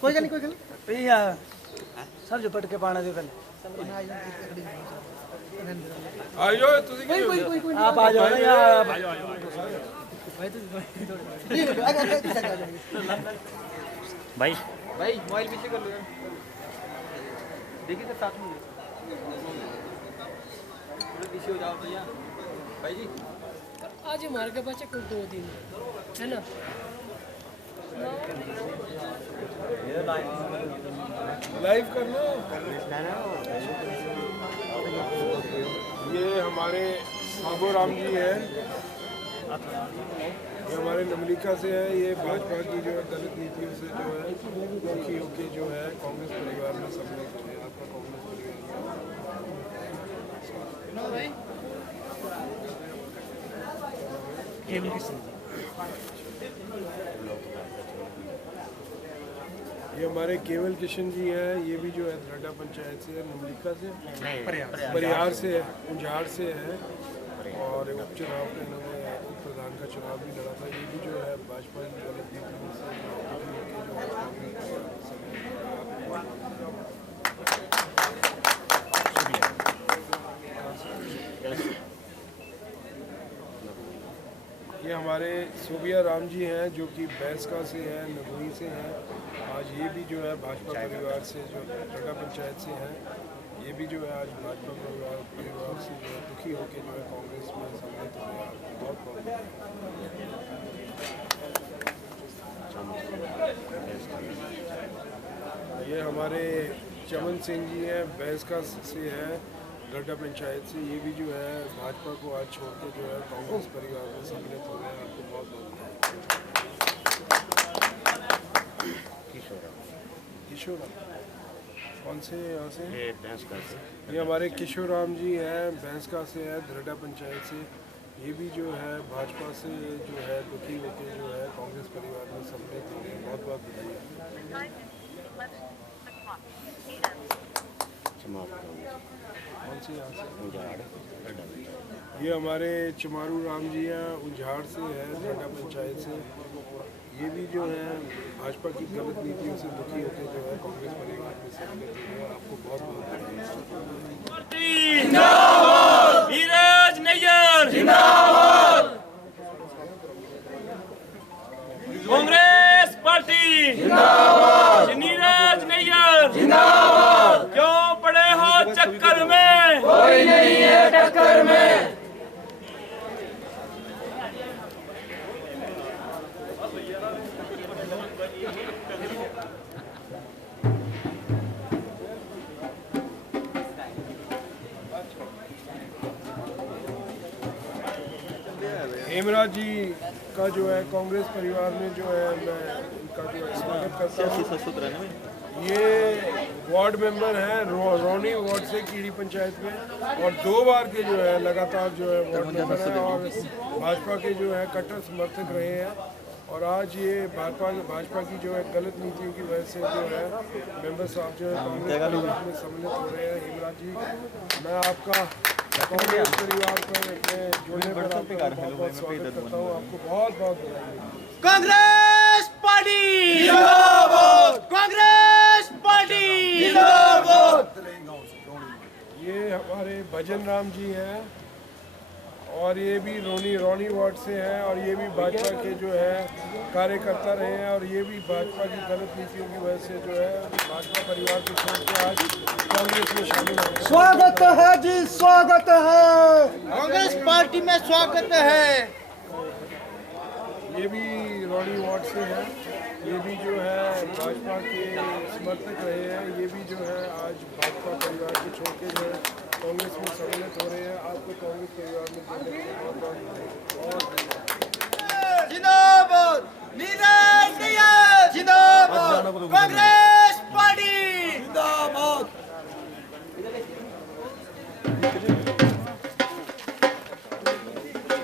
कोई गल नहीं भैया सर जो पट के पाने दे पहले आयो ਤੁਸੀਂ ਕੀ आप आ जाओ ना यार भाई भाई मोबाइल पीछे कर लो यार देखिए सर साथ में थोड़ा पीछे हो जाओ भैया भाई जी आज हमारे के बच्चे कुछ 2 दिन है ना लाइव करना। ये हमारे साबो राम जी हैं, ये हमारे नमलिका से है। ये भाजपा की जो है दलित नीतियों से जो है दुखी होके जो है कांग्रेस परिवार में सम्मिलित हुए। आपका कांग्रेस परिवार ये हमारे केवल किशन जी हैं। ये भी जो है धराडा पंचायत से है, नमलिका से, परिहार से है, उंझाड़ से है। और उपचुनाव का इन्होंने उप प्रधान का चुनाव भी लड़ा था। ये भी जो है भाजपा की गलत नीतियों से ये हमारे सोबिया राम जी हैं जो कि बैसका से हैं, नगुई से हैं। आज ये भी जो है भाजपा परिवार से जो धराडा पंचायत से हैं, ये भी जो है आज भाजपा परिवार से जो है दुखी होकर जो है कांग्रेस में सम्मिलित हो गया। बहुत ये हमारे चमन सिंह जी हैं, बैसका से है, धराडा पंचायत से। ये भी जो है भाजपा को आज छोड़ के जो है कांग्रेस परिवार में सम्मिलित हो गया। आपको बहुत बहुत किशोर कौन से यहाँ से? ये हमारे किशोर राम जी हैं, भैंसका से है, धराडा पंचायत से। ये भी जो है भाजपा से जो है दुखी होकर जो है कांग्रेस परिवार में सम्मिलित हो गए। बहुत बहुत बधाई। कौन से यहाँ से? ये हमारे चमारू राम जी हैं, उंझाड़ से है, धराडा पंचायत से। ये भी जो है भाजपा की गलत नीतियों से दुखी होकर जो है कांग्रेस परिवार में सम्मिलित हो गए। आपको बहुत बहुत बधाई। नीरज नैयर जिंदाबाद, कांग्रेस पार्टी जिंदाबाद, नीरज नैयर जिंदाबाद। क्यों पड़े हो चक्कर में, कोई नहीं है टक्कर में। हेमराज जी का जो है कांग्रेस परिवार में जो है मैं उनका जो है स्वागत करता हूँ। ये वार्ड मेंबर हैं रोनी वार्ड से कीड़ी पंचायत में, और 2 बार के जो है लगातार जो है वार्ड मेंबर हैं और भाजपा के जो है कट्टर समर्थक रहे हैं। और आज ये भाजपा की जो है गलत नीतियों की वजह से जो है मेंबर साहब जो है कांग्रेस परिवार में सम्मिलित हो रहे हैं। हेमराज जी, मैं आपका कांग्रेस परिवार पर जुड़ने पर आपका बहुत स्वागत करता हूँ। आपको बहुत बहुत बधाई। कांग्रेस पार्टी जिंदाबाद, कांग्रेस पार्टी जिंदाबाद। ये हमारे भजन राम जी हैं, और ये भी रोनी वार्ड से हैं, और ये भी भाजपा के जो है कार्यकर्ता रहे हैं। और ये भी भाजपा की गलत नीतियों की वजह से जो है भाजपा परिवार को छोड़ के आज कांग्रेस में शामिल हो गए। स्वागत है जी, स्वागत है कांग्रेस पार्टी में, स्वागत है। ये भी रोनी वार्ड से हैं, ये भी जो है भाजपा के समर्थक रहे हैं। ये भी जो है आज भाजपा परिवार को छोड़ के जो है कांग्रेस में सम्मिलित हो रहे हैं। आपको कांग्रेस परिवार में जुड़ने के लिए बहुत बहुत जिंदाबाद, नीरज नैयर जिंदाबाद, कांग्रेस पार्टी जिंदाबाद।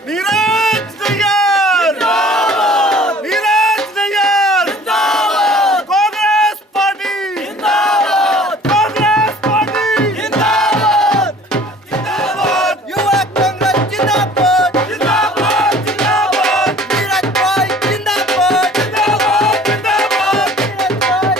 नीरज नैयर जिंदाबाद, नीरज नैयर जिंदाबाद, कांग्रेस पार्टी जिंदाबाद, कांग्रेस पार्टी जिंदाबाद, जिंदाबाद, युवा कांग्रेस जिंदाबाद, जिंदाबाद, जिंदाबाद, नीरज भाई जिंदाबाद, जिंदाबाद, जिंदाबाद, नीरज भाई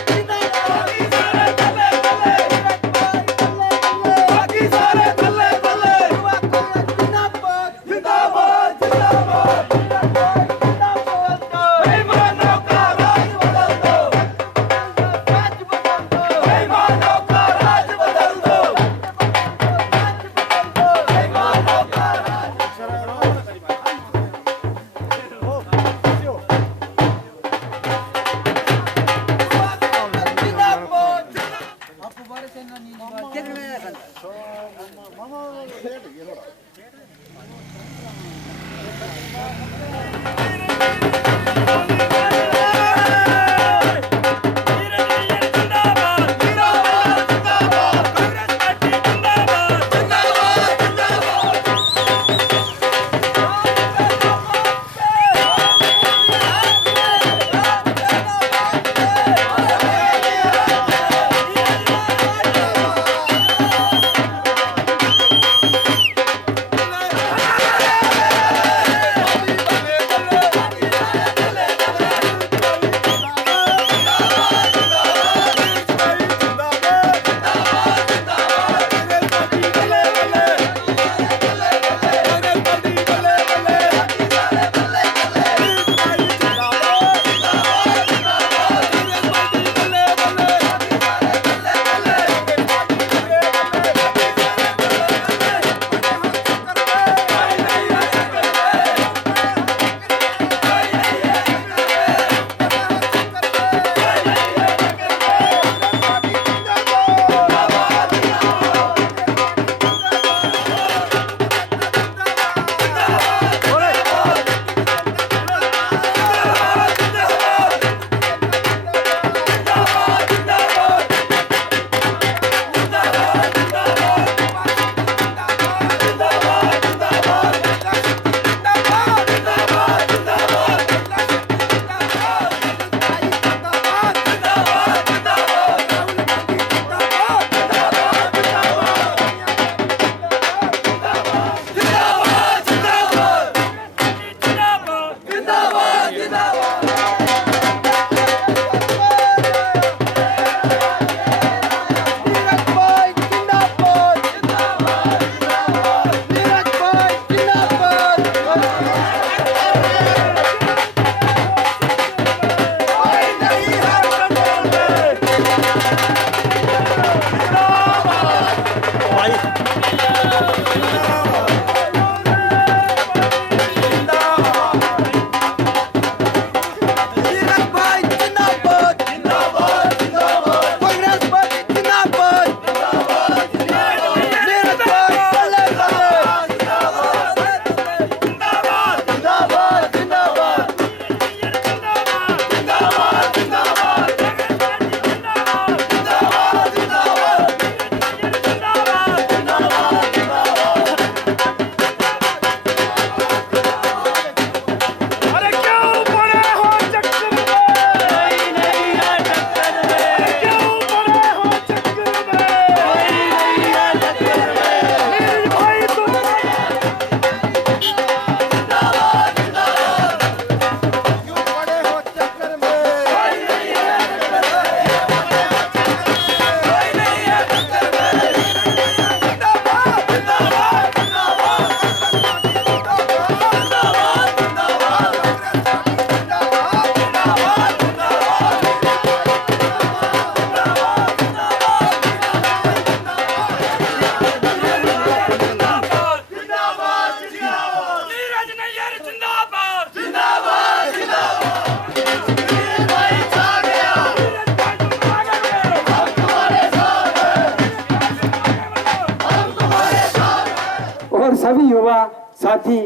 सभी युवा साथी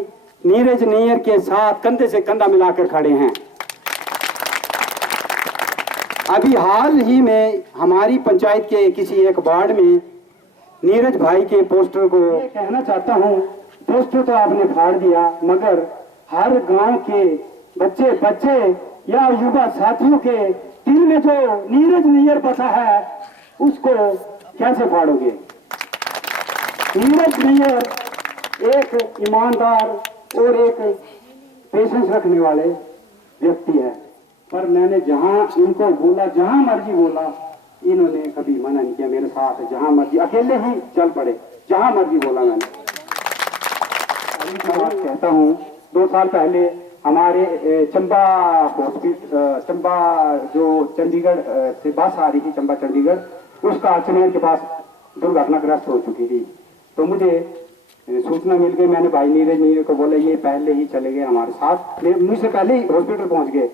नीरज नैयर के साथ कंधे से कंधा मिलाकर खड़े हैं। अभी हाल ही में हमारी पंचायत के किसी एक वार्ड में नीरज भाई के पोस्टर को कहना चाहता हूं, पोस्टर तो आपने फाड़ दिया, मगर हर गांव के बच्चे या युवा साथियों के दिल में जो नीरज नैयर बसा है उसको कैसे फाड़ोगे? नीरज नैयर एक ईमानदार और एक पेशेंस रखने वाले व्यक्ति है, पर मैंने जहां इनको बोला, जहां मर्जी बोला, इन्होंने कभी मना नहीं किया। मेरे साथ जहां मर्जी अकेले ही चल पड़े, जहां मर्जी बोला मैंने। बात कहता हूं, 2 साल पहले हमारे चंबा जो चंडीगढ़ से बस आ रही थी, चंबा चंडीगढ़, उसका अचनेर के पास दुर्घटनाग्रस्त हो चुकी थी। तो मुझे सूचना मिल गई, मैंने भाई नीरज नैयर को बोला, ये पहले ही चले गए हमारे साथ, मुझसे पहले ही हॉस्पिटल पहुंच गए।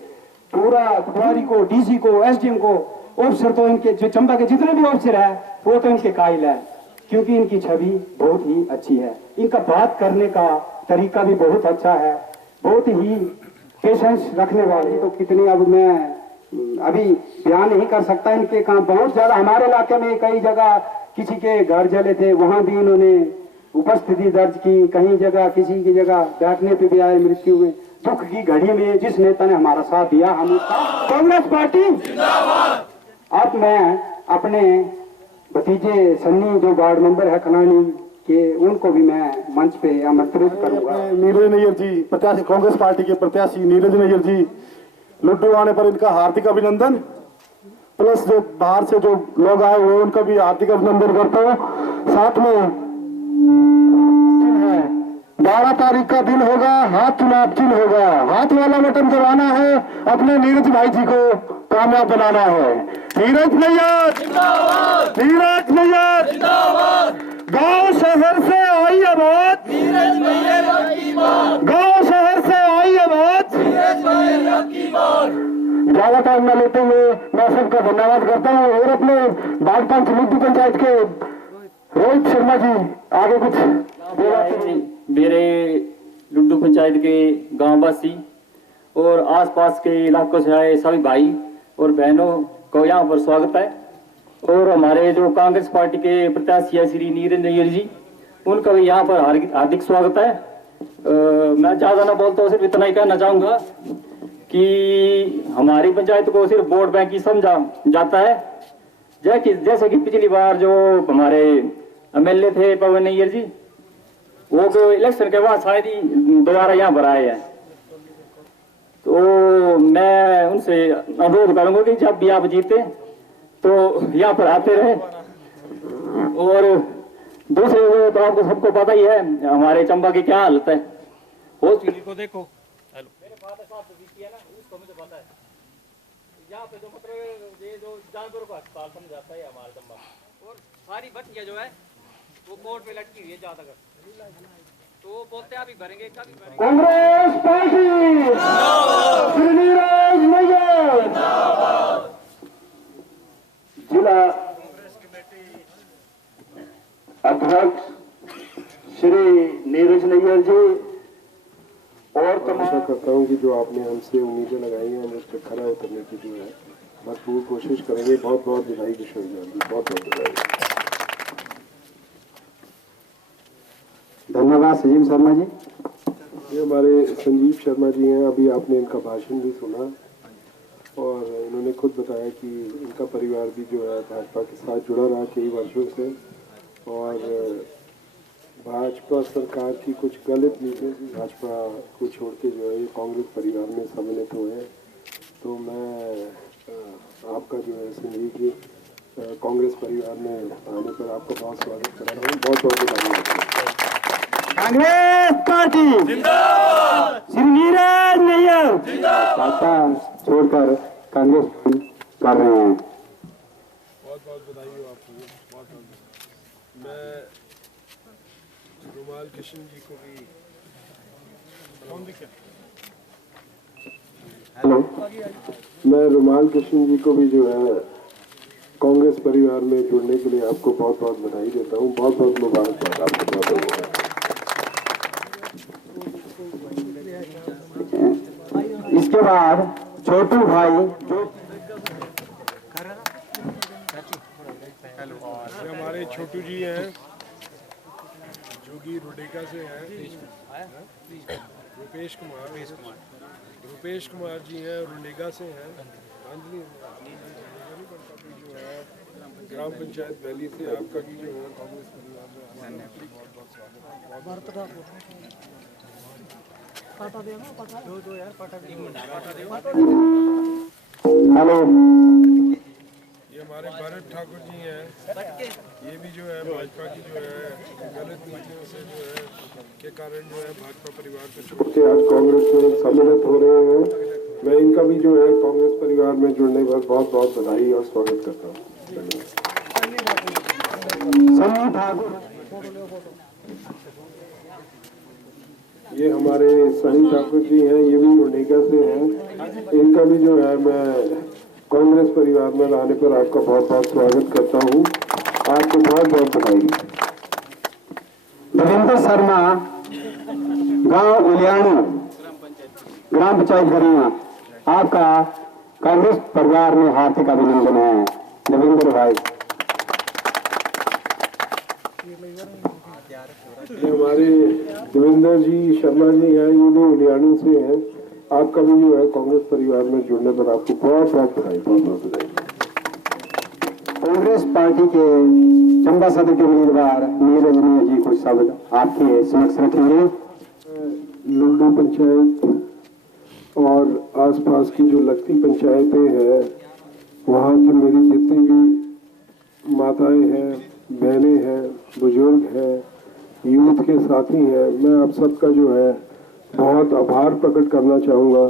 पूरा पटवारी को, डीसी को, एसडीएम को, ऑफिसर तो इनके, जो चंबा के जितने भी ऑफिसर है वो तो इनके कायल है, क्योंकि इनकी छवि बहुत ही अच्छी है। इनका बात करने का तरीका भी बहुत अच्छा है, बहुत ही पेशेंस रखने वाली। तो कितनी अब मैं अभी बयान नहीं कर सकता इनके काम। बहुत ज्यादा हमारे इलाके में कई जगह किसी के घर जले थे, वहां भी इन्होंने उपस्थिति दर्ज की। कहीं जगह किसी की जगह बैठने पे भी आए मृत्यु में। दुख की घड़ी में जिस नेता ने हमारा साथ दिया, हम कांग्रेस पार्टी जिंदाबाद। अब मैं अपने भतीजे सन्नी जो वार्ड मेंबर है खलानी के, उनको भी मैं मंच पे आमंत्रित करूंगा। नीरज नैयर जी प्रत्याशी, कांग्रेस पार्टी के प्रत्याशी नीरज नैयर जी, लड्डू आने पर इनका हार्दिक अभिनंदन, प्लस जो बाहर से जो लोग आए हुए उनका भी हार्दिक अभिनंदन करता हूँ। साथ में 12 तारीख का दिन होगा, हाथ चुनाव चिन्ह होगा, हाथ वाला बटन दबाना है, अपने नीरज भाई जी को कामयाब बनाना है। नीरज नैयर जिंदाबाद, नीरज नैयर जिंदाबाद। गांव शहर से आई आवाज, नीरज नैयर की बात, गांव शहर से आई आवाज, नीरज नैयर की बात। ज्यादा टाइम न लेते हुए मैं सबका धन्यवाद करता हूँ और अपने बागपंच लुड्डू पंचायत के रोहित शर्मा जी आगे कुछ। मेरे लुड्डू पंचायत के गांववासी और आसपास के इलाकों से आए सभी भाई और बहनों को यहाँ पर स्वागत है। और हमारे जो कांग्रेस पार्टी के प्रत्याशी है श्री नीरज नैयर जी, उनका भी यहाँ पर हार्दिक स्वागत है। मैं ज्यादा ना बोलता हूँ, सिर्फ इतना ही कहना चाहूंगा कि हमारी पंचायत को सिर्फ वोट बैंक ही समझा जाता है। जैसे कि पिछली बार जो हमारे एमएलए थे पवन नैयर जी, वो इलेक्शन के बाद शायद ही दोबारा यहाँ पर आए हैं। तो मैं उनसे अनुरोध करूंगा कि जब भी आप जीते तो यहाँ पर आते रहे। और दूसरे तो आपको सबको पता ही है हमारे चंबा की क्या हालत है। हॉस्पिटल को देखो, मेरे फादर साहब जो बीती है ना, उसको मुझे पता है। यहाँ पे जो मतलब ये जो जानवरों का अस्पताल समझ जाता है हमारे चंबा, और सारी बच्चियाँ जो है वो कोर्ट पे लटकी हुई है जहाँ तक, तो बोलते हैं अभी भरेंगे, कभी भरेंगे। कांग्रेस पार्टी श्री नीरज नैयर, जिला अध्यक्ष श्री नीरज नैयर जी और आशा करता हूँ कि जो आपने हमसे उम्मीदें लगाई हैं हम उस पर खरा उतरने की जो है भरपूर कोशिश करेंगे। बहुत बहुत बधाई किशोर जी, बहुत बहुत बधाई। धन्यवाद संजीव शर्मा जी। ये हमारे संजीव शर्मा जी हैं, अभी आपने इनका भाषण भी सुना और इन्होंने खुद बताया कि इनका परिवार भी जो है भाजपा के साथ जुड़ा रहा कई वर्षों से, और भाजपा सरकार की कुछ गलत नीतियों से भाजपा को छोड़ के जो है ये कांग्रेस परिवार में सम्मिलित हुए हैं। तो मैं आपका जो है संजीव जी कांग्रेस परिवार में आने पर आपका बहुत स्वागत कर रहा हूँ, बहुत बहुत धन्यवाद। कांग्रेस पार्टी जिंदाबाद, श्री नीरज नैयर जिंदाबाद छोड़कर कांग्रेस कर रहे हैं। बहुत बहुत बधाई हो आपको, बहुत बहुत। मैं रुमाल किशन जी को भी हेलो, मैं रुमाल कृष्ण जी को भी जो है कांग्रेस परिवार में जुड़ने के लिए आपको बहुत बहुत बधाई देता हूँ, बहुत बहुत मुबारकबाद आपको। बहुत बहुत इसके बाद छोटू भाई जो ये हमारे छोटू जी हैं जो कि रुडेगा से हैं, रुपेश कुमार जी हैं, रुडेगा से हैं। अंजलि जो है ग्राम पंचायत वैली से आपका भी जो है कांग्रेस परिवार में बहुत बहुत स्वागत है। हेलो, ये हमारे भरत ठाकुर जी हैं, ये भी जो है भाजपा की जो है गलत नीतियों से जो है के कारण जो है भाजपा परिवार को छोड़ के आज कांग्रेस में सम्मिलित हो रहे हैं। मैं इनका भी जो है कांग्रेस परिवार में जुड़ने पर बहुत बहुत बधाई और स्वागत करता हूँ। सनी ठाकुर, ये हमारे सनी ठाकुर जी हैं, ये भी रुडेगा से हैं। इनका भी जो है मैं कांग्रेस परिवार में लाने पर आपका बहुत बहुत स्वागत करता हूँ। आपको बहुत बहुत बधाई। रविंद्र शर्मा, गांव उलियाणु, ग्राम पंचायत गरिया, आपका कांग्रेस परिवार में हार्दिक अभिनंदन है रविंद्र भाई। ये हमारे देवेंद्र जी शर्मा जी हैं, ये भी उलियाणु से हैं। आपका भी जो है कांग्रेस परिवार में जुड़ने पर आपको बहुत बहुत बधाई, बहुत बहुत बधाई। कांग्रेस पार्टी के चंबा सदर के उम्मीदवार नीरज नैयर जी कुछ शब्द आपके समक्ष रखेंगे। लुड्डू पंचायत और आसपास की जो लगती पंचायतें हैं, वहाँ की मेरी जितनी भी माताएं हैं, बहनें हैं, बुजुर्ग हैं, यूथ के साथी हैं, मैं आप सबका जो है बहुत आभार प्रकट करना चाहूँगा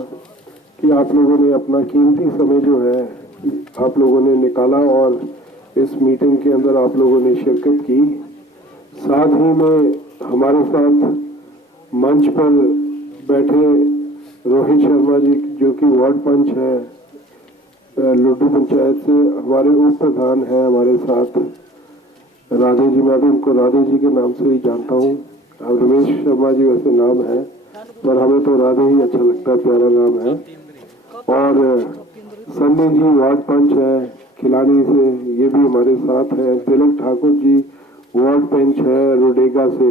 कि आप लोगों ने अपना कीमती समय जो है आप लोगों ने निकाला और इस मीटिंग के अंदर आप लोगों ने शिरकत की। साथ ही में हमारे साथ मंच पर बैठे रोहित शर्मा जी जो कि वार्ड पंच है लुड्डू पंचायत से, हमारे उप प्रधान हैं हमारे साथ राधे जी, मैं भी उनको राधे जी के नाम से ही जानता हूँ। अब रमेश शर्मा जी वैसे नाम है पर हमें तो राधे ही अच्छा लगता है, प्यारा नाम है। और सन्नी जी वार्ड पंच है खिलाड़ी से, ये भी हमारे साथ हैं। तिलक ठाकुर जी वार्ड पंच है रुडेगा से,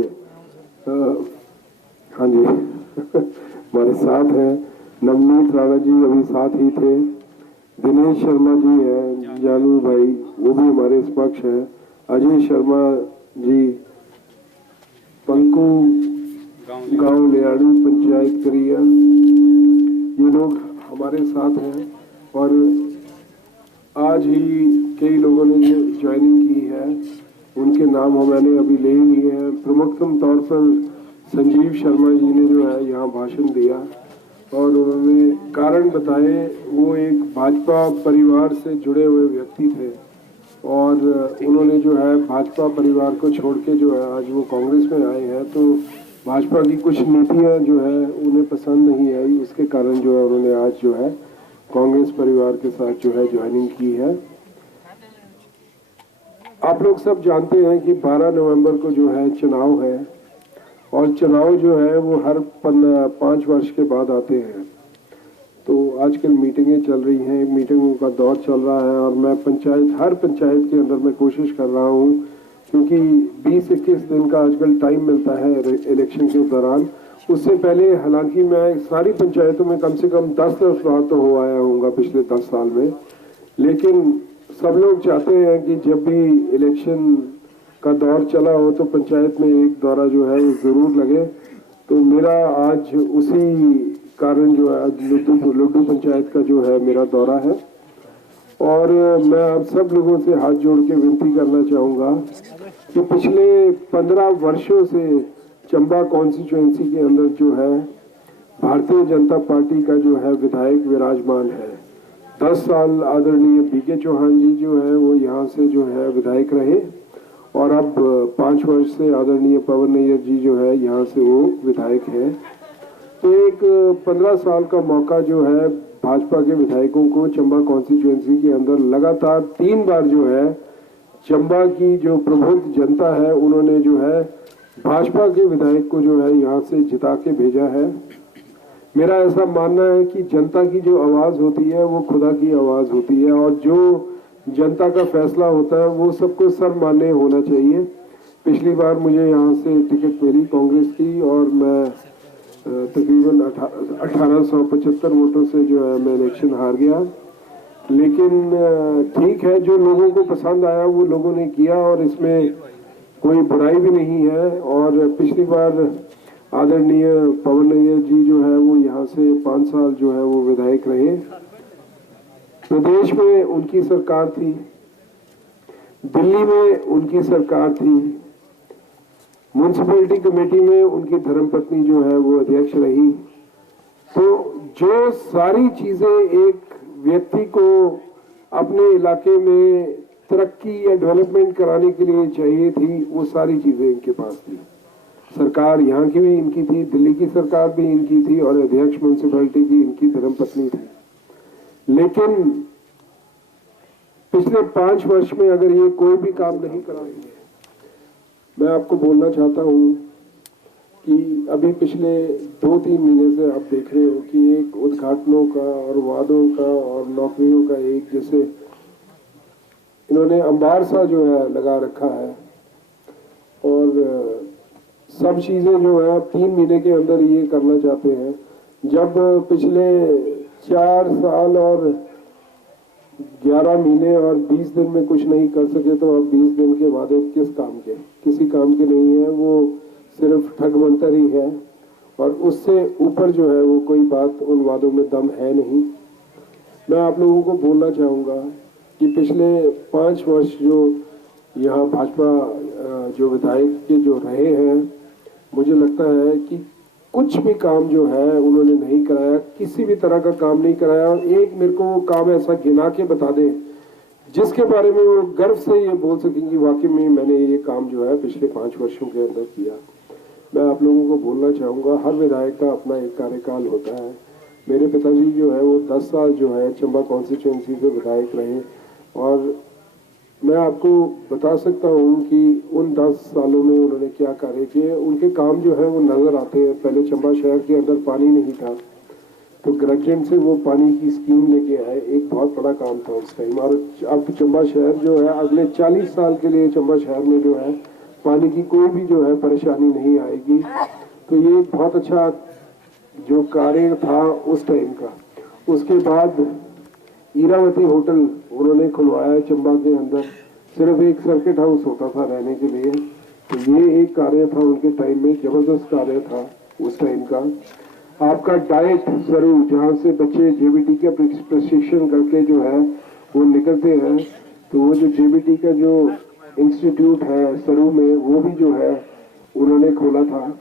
हाँ जी हमारे साथ हैं। नवनीत राणा जी अभी साथ ही थे। दिनेश शर्मा जी हैं, जानू भाई वो भी हमारे पक्ष है। अजय शर्मा जी पंकु गांव लियाड़ू पंचायत करिया, ये लोग हमारे साथ हैं। और आज ही कई लोगों ने जो ज्वाइनिंग की है उनके नाम मैंने अभी ले लिए हैं। प्रमुखतम तौर पर संजीव शर्मा जी ने जो है यहाँ भाषण दिया और उन्होंने कारण बताए। वो एक भाजपा परिवार से जुड़े हुए व्यक्ति थे और उन्होंने जो है भाजपा परिवार को छोड़ के जो है आज वो कांग्रेस में आए हैं, तो भाजपा की कुछ नीतियां जो है उन्हें पसंद नहीं आई, उसके कारण जो है उन्होंने आज जो है कांग्रेस परिवार के साथ जो है ज्वाइनिंग की है। आप लोग सब जानते हैं कि 12 नवंबर को जो है चुनाव है और चुनाव जो है वो हर 5 वर्ष के बाद आते हैं। तो आजकल मीटिंगें चल रही हैं, मीटिंगों का दौर चल रहा है और मैं हर पंचायत के अंदर मैं कोशिश कर रहा हूँ, क्योंकि 20-21 दिन का आजकल टाइम मिलता है इलेक्शन के दौरान। उससे पहले हालांकि मैं सारी पंचायतों में कम से कम 10-10 बार तो हो आया हूँगा पिछले 10 साल में, लेकिन सब लोग चाहते हैं कि जब भी इलेक्शन का दौर चला हो तो पंचायत में एक दौरा जो है वो जरूर लगे। तो मेरा आज उसी कारण जो है लुड्डू पंचायत का जो है मेरा दौरा है और मैं आप सब लोगों से हाथ जोड़ के विनती करना चाहूँगा कि पिछले 15 वर्षों से चंबा कॉन्स्टिट्यूएंसी के अंदर जो है भारतीय जनता पार्टी का जो है विधायक विराजमान है। 10 साल आदरणीय बीके चौहान जी जो है वो यहाँ से जो है विधायक रहे और अब 5 वर्ष से आदरणीय पवन नैयर जी जो है यहाँ से वो विधायक है। तो एक 15 साल का मौका जो है भाजपा के विधायकों को चंबा कॉन्स्टिट्यूएंसी के अंदर लगातार 3 बार जो है चंबा की जो प्रबुद्ध जनता है उन्होंने जो है भाजपा के विधायक को जो है यहाँ से जिता के भेजा है। मेरा ऐसा मानना है कि जनता की जो आवाज़ होती है वो खुदा की आवाज़ होती है, और जो जनता का फैसला होता है वो सबको सर्वमान्य होना चाहिए। पिछली बार मुझे यहाँ से टिकट मिली कांग्रेस की, और मैं तकरीबन 1875 वोटों से जो है मैं इलेक्शन हार गया। लेकिन ठीक है, जो लोगों को पसंद आया वो लोगों ने किया, और इसमें कोई बुराई भी नहीं है। और पिछली बार आदरणीय पवन नैयर जी जो है वो यहाँ से 5 साल जो है वो विधायक रहे। प्रदेश में उनकी सरकार थी, दिल्ली में उनकी सरकार थी, म्युनिसिपैलिटी कमेटी में उनकी धर्मपत्नी जो है वो अध्यक्ष रही। तो जो सारी चीजें एक व्यक्ति को अपने इलाके में तरक्की या डेवलपमेंट कराने के लिए चाहिए थी, वो सारी चीजें इनके पास थी। सरकार यहाँ की भी इनकी थी, दिल्ली की सरकार भी इनकी थी, और अध्यक्ष म्युनिसिपैलिटी की इनकी धर्मपत्नी थी। लेकिन पिछले 5 वर्ष में अगर ये कोई भी काम नहीं कराएंगे, मैं आपको बोलना चाहता हूँ कि अभी पिछले 2-3 महीने से आप देख रहे हो कि एक उद्घाटनों का और वादों का और नौकरियों का एक जैसे इन्होंने अंबार सा जो है लगा रखा है, और सब चीजें जो है 3 महीने के अंदर ये करना चाहते हैं। जब पिछले 4 साल और 11 महीने और 20 दिन में कुछ नहीं कर सके, तो अब 20 दिन के वादे किस काम के? किसी काम के नहीं है, वो सिर्फ ठगमंतर ही है, और उससे ऊपर जो है वो कोई बात उन वादों में दम है नहीं। मैं आप लोगों को बोलना चाहूँगा कि पिछले 5 वर्ष जो यहाँ भाजपा जो विधायक के जो रहे हैं, मुझे लगता है कि कुछ भी काम जो है उन्होंने नहीं कराया, किसी भी तरह का काम नहीं कराया। और एक मेरे को वो काम ऐसा गिना के बता दें जिसके बारे में वो गर्व से ये बोल सकेंगे वाकई में मैंने ये काम जो है पिछले 5 वर्षों के अंदर किया। मैं आप लोगों को बोलना चाहूँगा, हर विधायक का अपना एक कार्यकाल होता है। मेरे पिताजी जो है वो 10 साल जो है चंबा कॉन्स्टिट्यूंसी से विधायक रहे, और मैं आपको बता सकता हूँ कि उन 10 सालों में उन्होंने क्या कार्य किए। उनके काम जो है वो नजर आते हैं। पहले चंबा शहर के अंदर पानी नहीं था, तो ग्रेजुएट से वो पानी की स्कीम लेके आए, एक बहुत बड़ा काम था उस टाइम। और अब चंबा शहर जो है अगले 40 साल के लिए चंबा शहर में जो है पानी की कोई भी जो है परेशानी नहीं आएगी। तो ये बहुत अच्छा जो कार्य था उस टाइम का। उसके बाद ईरावती होटल उन्होंने खुलवाया चंबा के अंदर, सिर्फ एक सर्किट हाउस होता था रहने के लिए। तो ये एक कार्य था उनके टाइम में, जबरदस्त कार्य था उस टाइम का। आपका डाइट सरू, जहाँ से बच्चे जेबीटी का प्रशिक्षण करके जो है वो निकलते हैं, तो वो जो जेबीटी का जो इंस्टीट्यूट है सरू में, वो भी जो है उन्होंने खोला था।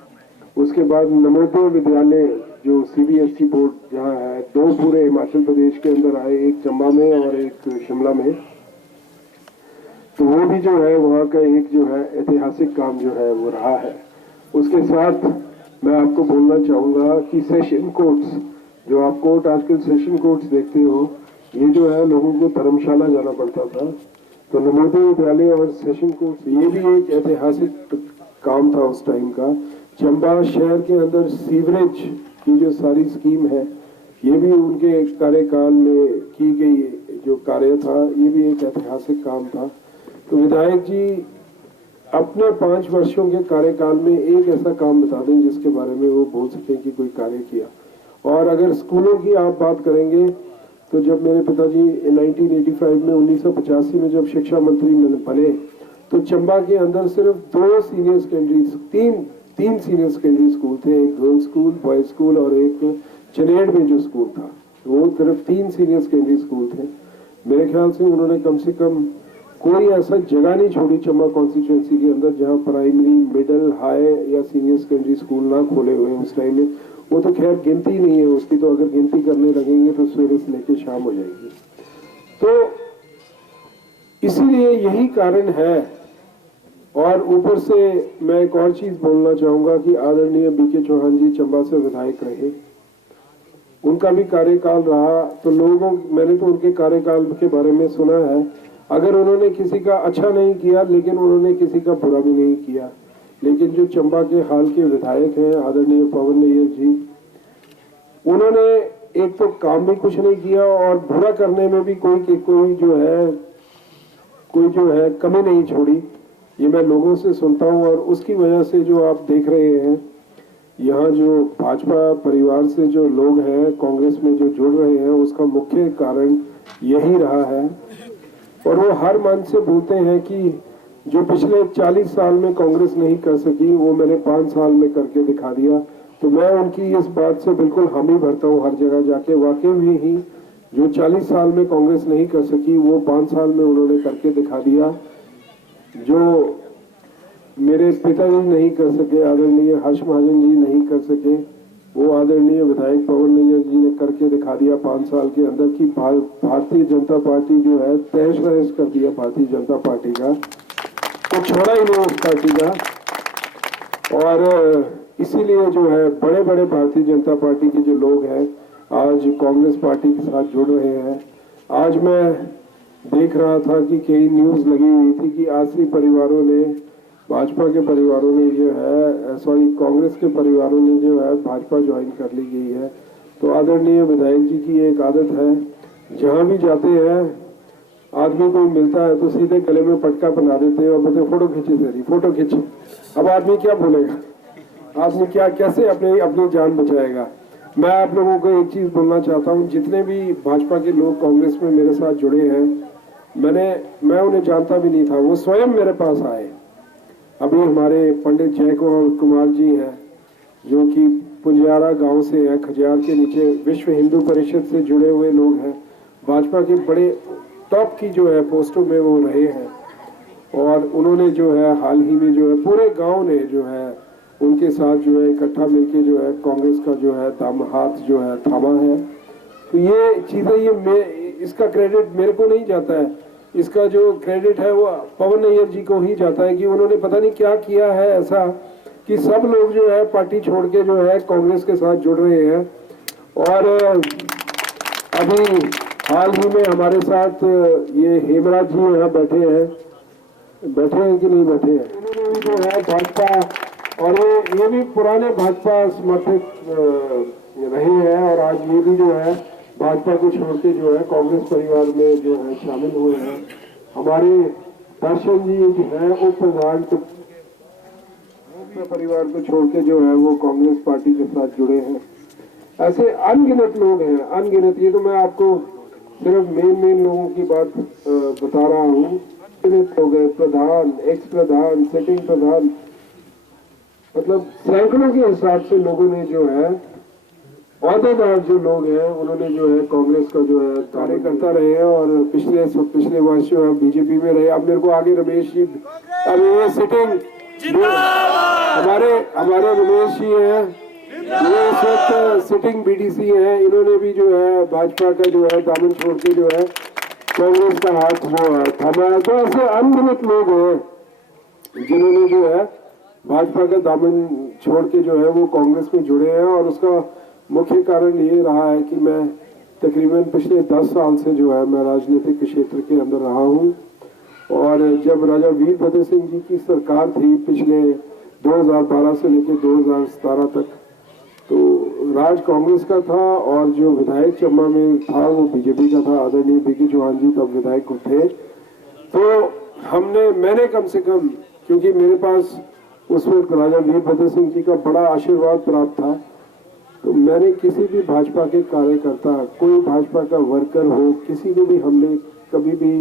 उसके बाद नवोदय विद्यालय जो सीबीएसई बोर्ड जहाँ है, 2 पूरे हिमाचल प्रदेश के अंदर आए, एक चंबा में और एक शिमला में, तो वो भी जो है वहाँ का एक जो है ऐतिहासिक काम जो है वो रहा है। उसके साथ मैं आपको बोलना चाहूँगा कि सेशन कोर्ट्स, जो आप कोर्ट आजकल सेशन कोर्ट्स देखते हो, ये जो है लोगों को धर्मशाला जाना पड़ता था, तो नवोदय विद्यालय और सेशन कोर्ट्स ये भी एक ऐतिहासिक काम था उस टाइम का। चंबा शहर के अंदर सीवरेज की जो सारी स्कीम है, ये भी उनके कार्यकाल में की गई जो कार्य था, ये भी एक ऐतिहासिक काम था। तो विधायक जी अपने 5 वर्षों के कार्यकाल में एक ऐसा काम बता दें जिसके बारे में वो बोल सकें कि कोई कार्य किया। और अगर स्कूलों की आप बात करेंगे, तो जब मेरे पिताजी 1985 में 1985 में जब शिक्षा मंत्री बने, तो चंबा के अंदर सिर्फ 2 सीनियर सेकेंडरी, तीन सीनियर सेकेंडरी स्कूल थे, एक गर्ल्स स्कूल, बॉयज स्कूल और एक चनेड़ में जो स्कूल था, वो सिर्फ 3 सीनियर सेकेंडरी स्कूल थे। मेरे ख्याल से उन्होंने कम से कम कोई ऐसा जगह नहीं छोड़ी चंबा कॉन्स्टिट्यूंसी के अंदर जहाँ प्राइमरी, मिडिल, हाई या सीनियर सेकेंडरी स्कूल ना खोले हुए उस टाइम में। वो तो खैर गिनती नहीं है उसकी, तो अगर गिनती करने लगेंगे तो सवेरे से लेकर शाम हो जाएगी। तो इसीलिए यही कारण है। और ऊपर से मैं एक और चीज बोलना चाहूंगा कि आदरणीय बीके चौहान जी चंबा से विधायक रहे, उनका भी कार्यकाल रहा, तो मैंने तो उनके कार्यकाल के बारे में सुना है, अगर उन्होंने किसी का अच्छा नहीं किया लेकिन उन्होंने किसी का बुरा भी नहीं किया। लेकिन जो चंबा के हाल के विधायक हैं आदरणीय पवन नैयर जी, उन्होंने एक तो काम भी कुछ नहीं किया और बुरा करने में भी कोई जो है कमी नहीं छोड़ी। ये मैं लोगों से सुनता हूँ और उसकी वजह से जो आप देख रहे हैं यहाँ जो भाजपा परिवार से जो लोग हैं कांग्रेस में जो जुड़ रहे हैं, उसका मुख्य कारण यही रहा है। और वो हर मन से बोलते हैं कि जो पिछले 40 साल में कांग्रेस नहीं कर सकी वो मैंने 5 साल में करके दिखा दिया। तो मैं उनकी इस बात से बिल्कुल हामी भरता हूँ हर जगह जाके। वाकई में ही जो 40 साल में कांग्रेस नहीं कर सकी वो 5 साल में उन्होंने करके दिखा दिया। जो मेरे पिताजी नहीं कर सके, आदरणीय हर्ष महाजन जी नहीं कर सके, वो आदरणीय विधायक पवन नैयर जी ने करके दिखा दिया 5 साल के अंदर की भारतीय जनता पार्टी जो है तहस नहस कर दिया। भारतीय जनता पार्टी का तो छोड़ा ही नहीं उस पार्टी का। और इसीलिए जो है बड़े बड़े भारतीय जनता पार्टी के जो लोग हैं आज कांग्रेस पार्टी के साथ जुड़ रहे हैं। आज मैं देख रहा था कि कई न्यूज लगी हुई थी कि आसरी परिवारों ने, भाजपा के परिवारों ने जो है कांग्रेस के परिवारों ने जो है भाजपा ज्वाइन कर ली गई है। तो आदरणीय विधायक जी की एक आदत है, जहां भी जाते हैं आदमी को मिलता है तो सीधे गले में पटका बना देते हैं और बोलते फोटो खींचे तेरी, फोटो खींचे। अब आदमी क्या बोलेगा, आदमी क्या कैसे अपनी जान बचाएगा। मैं आप लोगों को एक चीज बोलना चाहता हूँ, जितने भी भाजपा के लोग कांग्रेस में मेरे साथ जुड़े हैं, मैं उन्हें जानता भी नहीं था, वो स्वयं मेरे पास आए। अभी हमारे पंडित जय कुमार जी हैं जो कि पुंजारा गांव से हैं, खजियार के नीचे, विश्व हिंदू परिषद से जुड़े हुए लोग हैं, भाजपा के बड़े टॉप की जो है पोस्टों में वो रहे हैं। और उन्होंने जो है हाल ही में जो है पूरे गांव ने जो है उनके साथ जो है इकट्ठा मिलके जो है कांग्रेस का जो है हाथ जो है थामा है। तो ये चीजें इसका क्रेडिट मेरे को नहीं जाता है, इसका जो क्रेडिट है वो पवन नैयर जी को ही जाता है कि उन्होंने पता नहीं क्या किया है ऐसा कि सब लोग जो है पार्टी छोड़ के जो है कांग्रेस के साथ जुड़ रहे हैं। और अभी हाल ही में हमारे साथ ये हेमराज जी यहाँ बैठे हैं कि नहीं बैठे हैं, इन्होंने भी जो है भाजपा, और ये भी पुराने भाजपा समर्थित रहे हैं और आज ये भी जो है भाजपा को छोड़ के जो है कांग्रेस परिवार में जो है शामिल हुए हैं। हमारे दर्शन जी जो है उप प्रधान परिवार को छोड़ के जो है वो कांग्रेस पार्टी के साथ जुड़े हैं। ऐसे अनगिनत लोग हैं, अनगिनत। ये तो मैं आपको सिर्फ मेन लोगों की बात बता रहा हूँ। हो गए प्रधान, एक्स प्रधान, सिटिंग प्रधान, मतलब सैकड़ों के हिसाब से लोगों ने जो है औहदेदार जो लोग हैं उन्होंने जो है कांग्रेस का जो है कार्यकर्ता रहे हैं और पिछले वर्ष जो है बीजेपी में रहे। अब मेरे को आगे रमेश जी, अब ये सिटिंग हमारे रमेश जी हैं, ये इस वक्त सिटिंग बीडीसी है, इन्होंने भी जो है भाजपा का जो है दामन छोड़ के जो है कांग्रेस का हाथ थामा है। तो ऐसे अनगिनत लोग हैं जिन्होंने जो है भाजपा का दामन छोड़ के जो है वो कांग्रेस में जुड़े हैं। और उसका मुख्य कारण ये रहा है कि मैं तकरीबन पिछले 10 साल से जो है मैं राजनीतिक क्षेत्र के अंदर रहा हूँ। और जब राजा वीरभद्र सिंह जी की सरकार थी पिछले 2012 से लेकर 2017 तक, तो राज कांग्रेस का था और जो विधायक चंबा में था वो बीजेपी का था। आदरणीय बीके चौहान जी तब विधायक थे। तो मैंने कम से कम, क्योंकि मेरे पास उस वक्त राजा वीरभद्र सिंह जी का बड़ा आशीर्वाद प्राप्त था, तो मैंने किसी भी भाजपा के कार्यकर्ता, कोई भाजपा का वर्कर हो, किसी को भी हमने कभी भी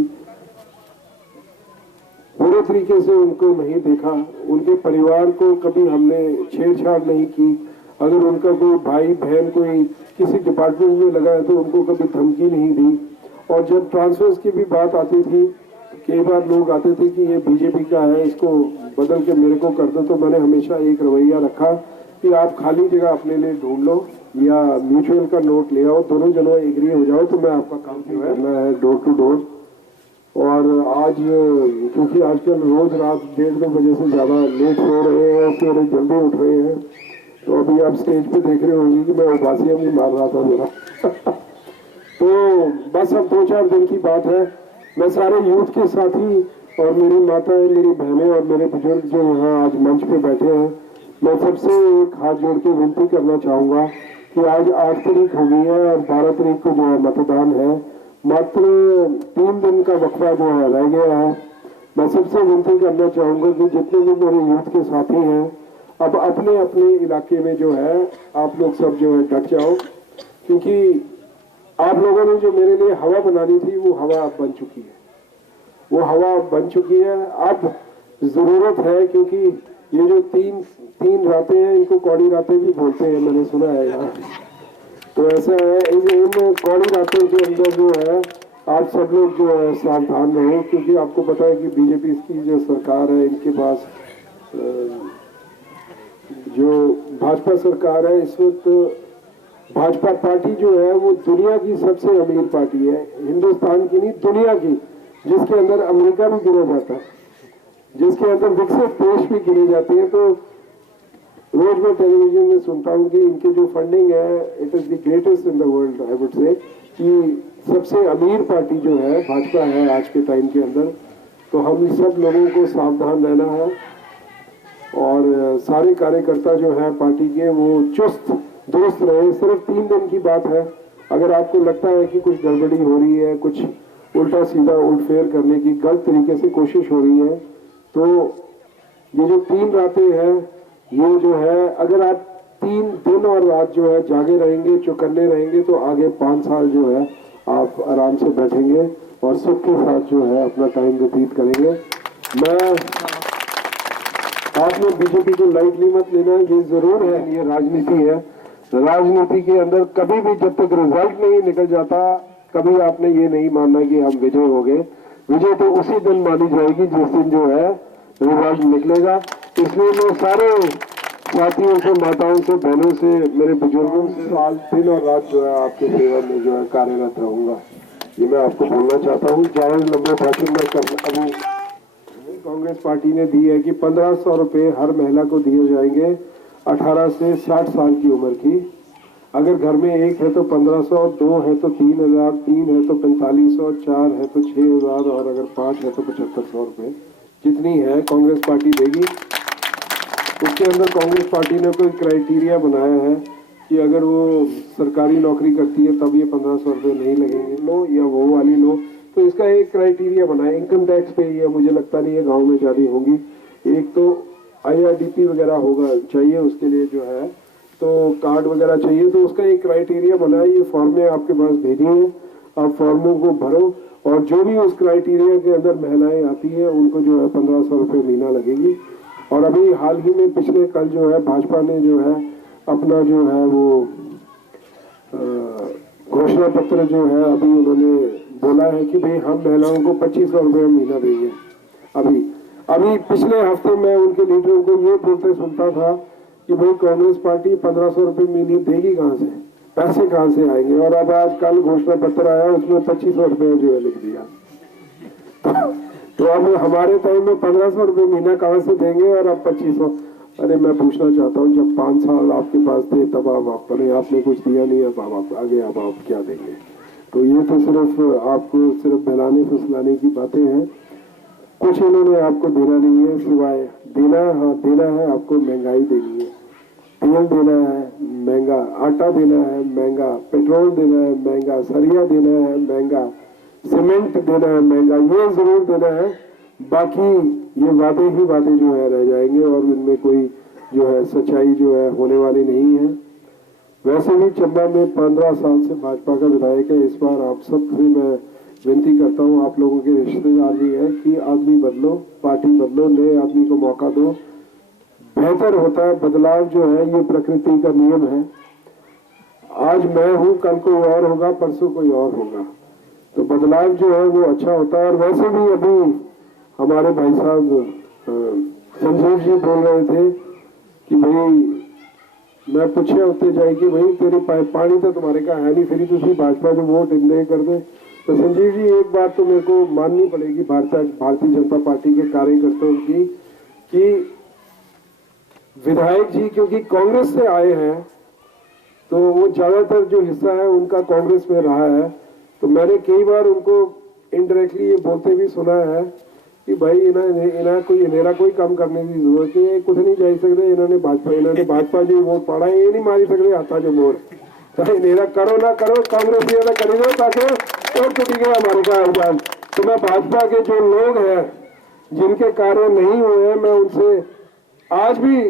बुरे तरीके से उनको नहीं देखा। उनके परिवार को कभी हमने छेड़छाड़ नहीं की। अगर उनका कोई भाई बहन कोई किसी डिपार्टमेंट में लगा है तो उनको कभी धमकी नहीं दी। और जब ट्रांसफर्स की भी बात आती थी, कई बार लोग आते थे कि ये बीजेपी का है, इसको बदल के मेरे को कर दो, तो मैंने हमेशा एक रवैया रखा कि आप खाली जगह अपने लिए ढूंढ लो या म्यूचुअल का नोट ले आओ, दोनों जनों एग्री हो जाओ, तो मैं आपका काम जो है करना है डोर टू डोर। और आज क्योंकि आजकल रोज रात 1:30-2 बजे से ज्यादा लेट सो रहे हैं और फिर जल्दी उठ रहे हैं, तो अभी आप स्टेज पे देख रहे होंगे कि मैं उबासियां भी मार रहा था मेरा तो बस अब 2-4 दिन की बात है। मैं सारे यूथ के साथी और मेरी माताएं, मेरी बहनें और मेरे बुजुर्ग जो यहाँ आज मंच पे बैठे हैं, मैं सबसे एक हाथ जोड़ के विनती करना चाहूंगा कि आज 8 तारीख हो गई है और 12 तारीख को जो है मतदान है। मात्र 3 दिन का वक्फा जो है रह गया है। मैं सबसे विनती करना चाहूंगा कि जितने भी मेरे यूथ के साथी हैं, अब अपने अपने इलाके में जो है आप लोग सब जो है डट जाओ, क्योंकि आप लोगों ने जो मेरे लिए हवा बनानी थी वो हवा अब बन चुकी है, वो हवा बन चुकी है। अब जरूरत है, क्योंकि ये जो तीन रातें हैं इनको कौड़ी रातें भी बोलते हैं, मैंने सुना है यहाँ। तो ऐसा है, इन कौड़ी रातों के अंदर जो है आप सब लोग जो है सावधान रहो, क्योंकि आपको पता है कि बीजेपी की जो सरकार है, इनके पास जो भाजपा सरकार है इस वक्त, भाजपा पार्टी जो है वो दुनिया की सबसे अमीर पार्टी है, हिंदुस्तान की नहीं दुनिया की, जिसके अंदर अमेरिका भी गिना जाता है, जिसके अंदर विकसित देश भी गिने जाते हैं। तो रोज मैं टेलीविजन में सुनता हूँ कि इनकी जो फंडिंग है it is the greatest in the world, I would say, कि सबसे अमीर पार्टी जो है भाजपा है आज के टाइम के अंदर। तो हम सब लोगों को सावधान रहना है और सारे कार्यकर्ता जो है पार्टी के वो चुस्त दुरुस्त रहे। सिर्फ 3 दिन की बात है, अगर आपको लगता है कि कुछ गड़बड़ी हो रही है, कुछ उल्टा सीधा उल्टफेर करने की गलत तरीके से कोशिश हो रही है, तो ये जो 3 रातें हैं ये जो है, अगर आप 3 दिन और रात जो है जागे रहेंगे, चौकन्ने रहेंगे, तो आगे 5 साल जो है आप आराम से बैठेंगे और सुख के साथ जो है अपना टाइम व्यतीत करेंगे। आपने बीजेपी को लाइटली मत लेना, ये जरूर है, ये राजनीति है। राजनीति के अंदर कभी भी जब तक रिजल्ट नहीं निकल जाता, कभी आपने ये नहीं मानना कि हम विजय हो गए। विजय तो उसी दिन मानी जाएगी जिस दिन जो है रिजल्ट निकलेगा। इसलिए मैं सारे साथियों से, माताओं से, बहनों से, मेरे बुजुर्गों से साल दिन और रात जो है आपके सेवा में जो है कार्यरत रहूंगा, ये मैं आपको बोलना चाहता हूँ। ज्यादा लंबे भाषण में अभी कांग्रेस पार्टी ने दी है कि 1500 रुपये हर महिला को दिए जाएंगे 18 से 60 साल की उम्र की। अगर घर में 1 है तो 1500, 2 है तो 3000, 3 है तो 4500, 4 है तो 6000 और अगर 5 है तो 7500 रुपये, जितनी है कांग्रेस पार्टी देगी। उसके अंदर कांग्रेस पार्टी ने कोई क्राइटेरिया बनाया है कि अगर वो सरकारी नौकरी करती है तब ये 1500 रुपये नहीं लगेंगे लो, या वो वाली लो। तो इसका एक क्राइटेरिया बनाया, इनकम टैक्स पे ही है, मुझे लगता नहीं है गांव में ज्यादा होंगी। एक तो IRDP वगैरह होगा चाहिए, उसके लिए जो है तो कार्ड वगैरह चाहिए, तो उसका एक क्राइटेरिया बनाया। ये फॉर्में आपके पास भेजी हैं, आप फॉर्मों को भरो और जो भी उस क्राइटेरिया के अंदर महिलाएं आती है उनको जो है 1500 रुपये महीना लगेगी। और अभी हाल ही में पिछले कल जो है भाजपा ने जो है अपना जो है वो घोषणा पत्र जो है अभी उन्होंने बोला है कि भाई हम महिलाओं को 2500 रुपये महीना देंगे। अभी पिछले हफ्ते में उनके लीडरों को ये बोलते सुनता था कि भाई कांग्रेस पार्टी 1500 रुपये महीने देगी कहाँ से, पैसे कहाँ से आएंगे, और अब आज कल घोषणा पत्र आया उसमें 2500 रुपये जो है लिख दिया। तो अब हमारे टाइम में 1500 रुपये महीना कहाँ से देंगे और अब 2500। अरे मैं पूछना चाहता हूँ, जब 5 साल आपके पास थे तब आपने कुछ दिया नहीं, अब आप क्या देंगे? तो ये तो सिर्फ आपको सिर्फ बहलाने फुसलाने की बातें हैं, कुछ इन्होंने आपको देना नहीं है सिवाय देना है आपको महंगाई देनी है, तेल देना है महंगा, आटा देना है महंगा, पेट्रोल देना है महंगा, सरिया देना है महंगा, सीमेंट देना है महंगा, ये जरूर देना है। बाकी ये वादे ही वादे जो है रह जाएंगे और इनमें कोई जो है सच्चाई जो है होने वाली नहीं है। वैसे भी चंबा में 15 साल से भाजपा का विधायक है। इस बार आप सबसे मैं विनती करता हूँ, आप लोगों के रिश्तेदार भी है कि आदमी बदलो, पार्टी बदलो, नए आदमी को मौका दो, बेहतर होता है। बदलाव जो है ये प्रकृति का नियम है। आज मैं हूँ, कल कोई और होगा, परसों कोई और होगा, तो बदलाव जो है वो अच्छा होता है। और वैसे भी अभी हमारे भाई साहब संजीव जी बोल रहे थे कि भाई मैं पूछे होते जाए कि भाई तेरे पानी तो तुम्हारे का है नहीं, फिर तुम भाजपा जो वोट इन्हें कर दे। तो संजीव जी एक बात तो मेरे को माननी पड़ेगी भारतीय जनता पार्टी के कार्यकर्ताओं की कि विधायक जी क्योंकि कांग्रेस से आए हैं तो वो ज्यादातर जो हिस्सा है उनका कांग्रेस में रहा है। तो मैंने कई बार उनको इनडायरेक्टली ये बोलते भी सुना है कि भाई इन्हें कोई काम करने की जरूरत नहीं है, कुछ नहीं जा सकते, इन्होंने भाजपा जो वोट पाड़ा है ये नहीं मारी सकते हाथा जो मोर। भाई मेरा करो ना करो, कांग्रेस ज्यादा करी दो ताकि और टूटी गया हमारे का आह्वान। तो मैं भाजपा के जो लोग हैं जिनके कार्य नहीं हुए हैं, मैं उनसे आज भी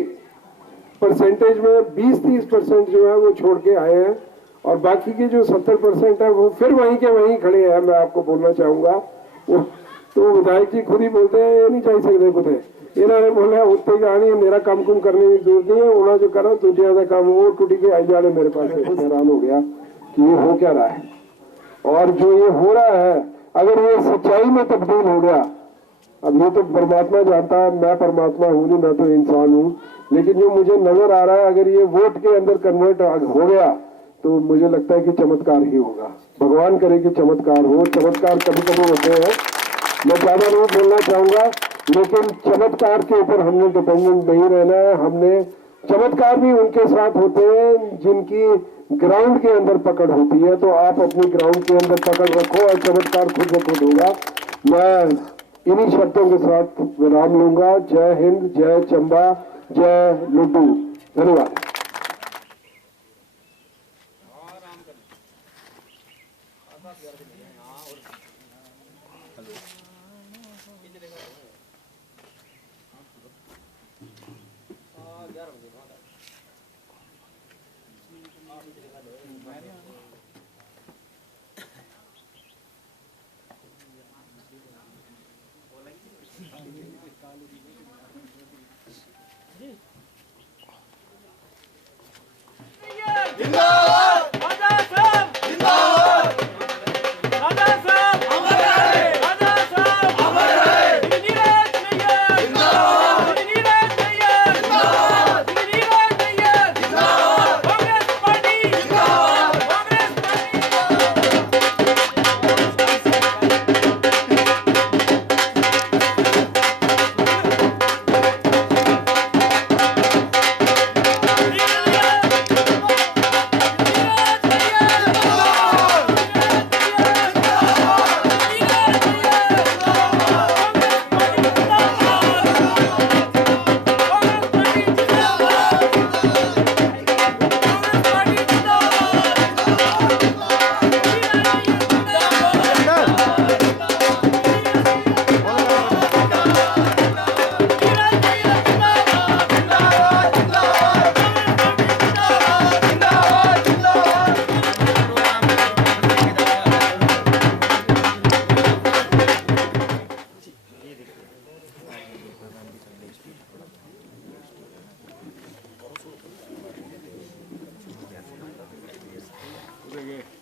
परसेंटेज में 20-30% जो है वो छोड़ के आए हैं, और बाकी के जो 70% है वो फिर वहीं के वहीं खड़े हैं। मैं आपको बोलना चाहूंगा, वो तो विधायक जी खुद ही बोलते हैं ये नहीं चाह सकते कुछ, इन्होंने बोला उत्ते गानी मेरा काम कुम करने की जरूरत नहीं है, उन्होंने जो करो दूसरे ज्यादा काम वो टूटी के आई जाने। मेरे पास हैरान हो गया कि ये हो क्या रहा है, और जो ये हो रहा है अगर ये सच्चाई में तब्दील हो गया, अब ये तो परमात्मा जानता है, मैं परमात्मा हूँ नहीं, मैं तो इंसान हूँ, लेकिन जो मुझे नजर आ रहा है अगर ये वोट के अंदर कन्वर्ट हो गया तो मुझे लगता है कि चमत्कार ही होगा। भगवान करे कि चमत्कार हो। चमत्कार कभी कभी होते हैं, मैं ज्यादा नहीं बोलना चाहूंगा, लेकिन चमत्कार के ऊपर हमने डिपेंडेंट नहीं रहना है। हमने चमत्कार भी उनके साथ होते हैं जिनकी ग्राउंड के अंदर पकड़ होती है, तो आप अपनी ग्राउंड के अंदर पकड़ रखो और चमत्कार खुद ब खुद होगा। मैं इन्हीं शब्दों के साथ विराम लूंगा। जय हिंद, जय चंबा, जय लुड्डू। धन्यवाद।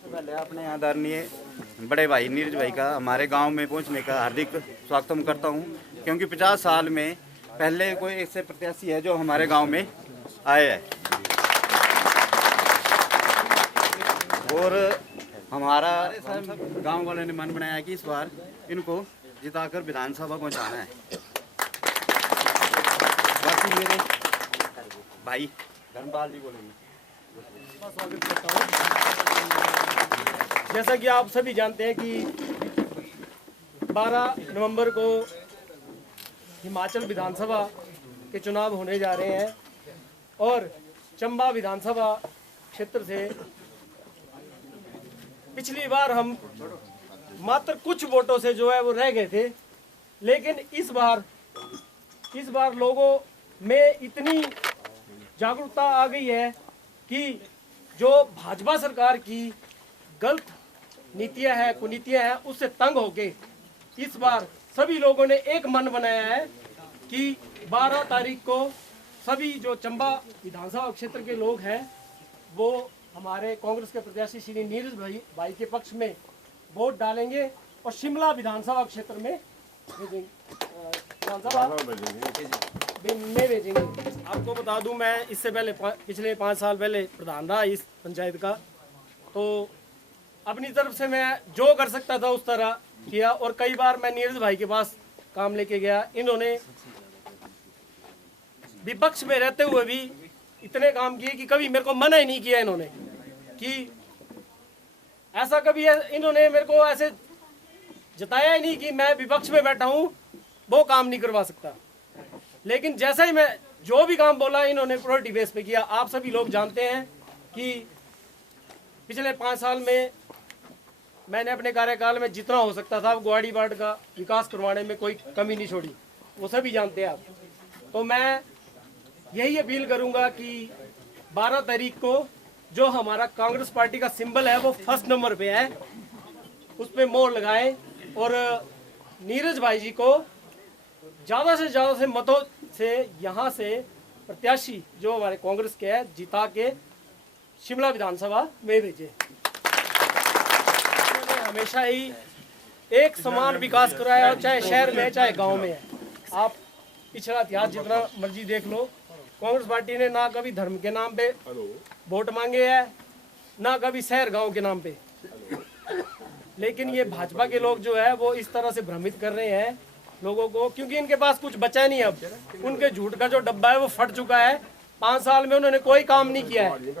पहले अपने आदरणीय बड़े भाई नीरज भाई का हमारे गांव में पहुंचने का हार्दिक स्वागत करता हूं, क्योंकि 50 साल में पहले कोई ऐसे प्रत्याशी है जो हमारे गांव में आए हैं, और हमारा गांव वालों ने मन बनाया कि इस बार इनको जिताकर विधानसभा पहुंचाना है। बाकी मेरे भाई धर्मपाल जी बोलेंगे। स्वागत करता हूँ। जैसा कि आप सभी जानते हैं कि 12 नवंबर को हिमाचल विधानसभा के चुनाव होने जा रहे हैं, और चंबा विधानसभा क्षेत्र से पिछली बार हम मात्र कुछ वोटों से जो है वो रह गए थे, लेकिन इस बार लोगों में इतनी जागरूकता आ गई है कि जो भाजपा सरकार की गलत नीतियां हैं, कुनीतियां हैं, उससे तंग होके इस बार सभी लोगों ने एक मन बनाया है कि 12 तारीख को सभी जो चंबा विधानसभा क्षेत्र के लोग हैं वो हमारे कांग्रेस के प्रत्याशी श्री नीरज भाई के पक्ष में वोट डालेंगे और शिमला विधानसभा क्षेत्र में भेजेंगे। आपको बता दूं, मैं इससे पहले पिछले 5 साल पहले प्रधान रहा इस पंचायत का, तो अपनी तरफ से मैं जो कर सकता था उस तरह किया, और कई बार मैं नीरज भाई के पास काम लेके गया। इन्होंने विपक्ष में रहते हुए भी इतने काम किए कि कभी मेरे को मना ही नहीं किया इन्होंने, कि ऐसा कभी इन्होंने मेरे को ऐसे जताया ही नहीं कि मैं विपक्ष में बैठा हूं वो काम नहीं करवा सकता। लेकिन जैसा ही मैं जो भी काम बोला इन्होंने प्रायोरिटी बेस पे किया। आप सभी लोग जानते हैं कि पिछले 5 साल में मैंने अपने कार्यकाल में जितना हो सकता था ग्वाड़ी वार्ड का विकास करवाने में कोई कमी नहीं छोड़ी, वो सभी जानते हैं आप। तो मैं यही अपील करूंगा कि 12 तारीख को जो हमारा कांग्रेस पार्टी का सिंबल है वो फर्स्ट नंबर पे है, उस पर मोहर लगाएं और नीरज भाई जी को ज़्यादा से मतों से यहाँ से प्रत्याशी जो हमारे कांग्रेस के है जिता के शिमला विधानसभा में भेजे। हमेशा ही एक समान विकास कराया, चाहे शहर में चाहे गांव में है। आप पिछड़ा इतिहास जितना मर्जी देख लो, कांग्रेस पार्टी ने ना कभी धर्म के नाम पे वोट मांगे हैं, ना कभी शहर गांव के नाम पे। लेकिन ये भाजपा के लोग जो है वो इस तरह से भ्रमित कर रहे हैं लोगों को, क्योंकि इनके पास कुछ बचा नहीं। अब उनके झूठ का जो डब्बा है वो फट चुका है। 5 साल में उन्होंने कोई काम नहीं किया है,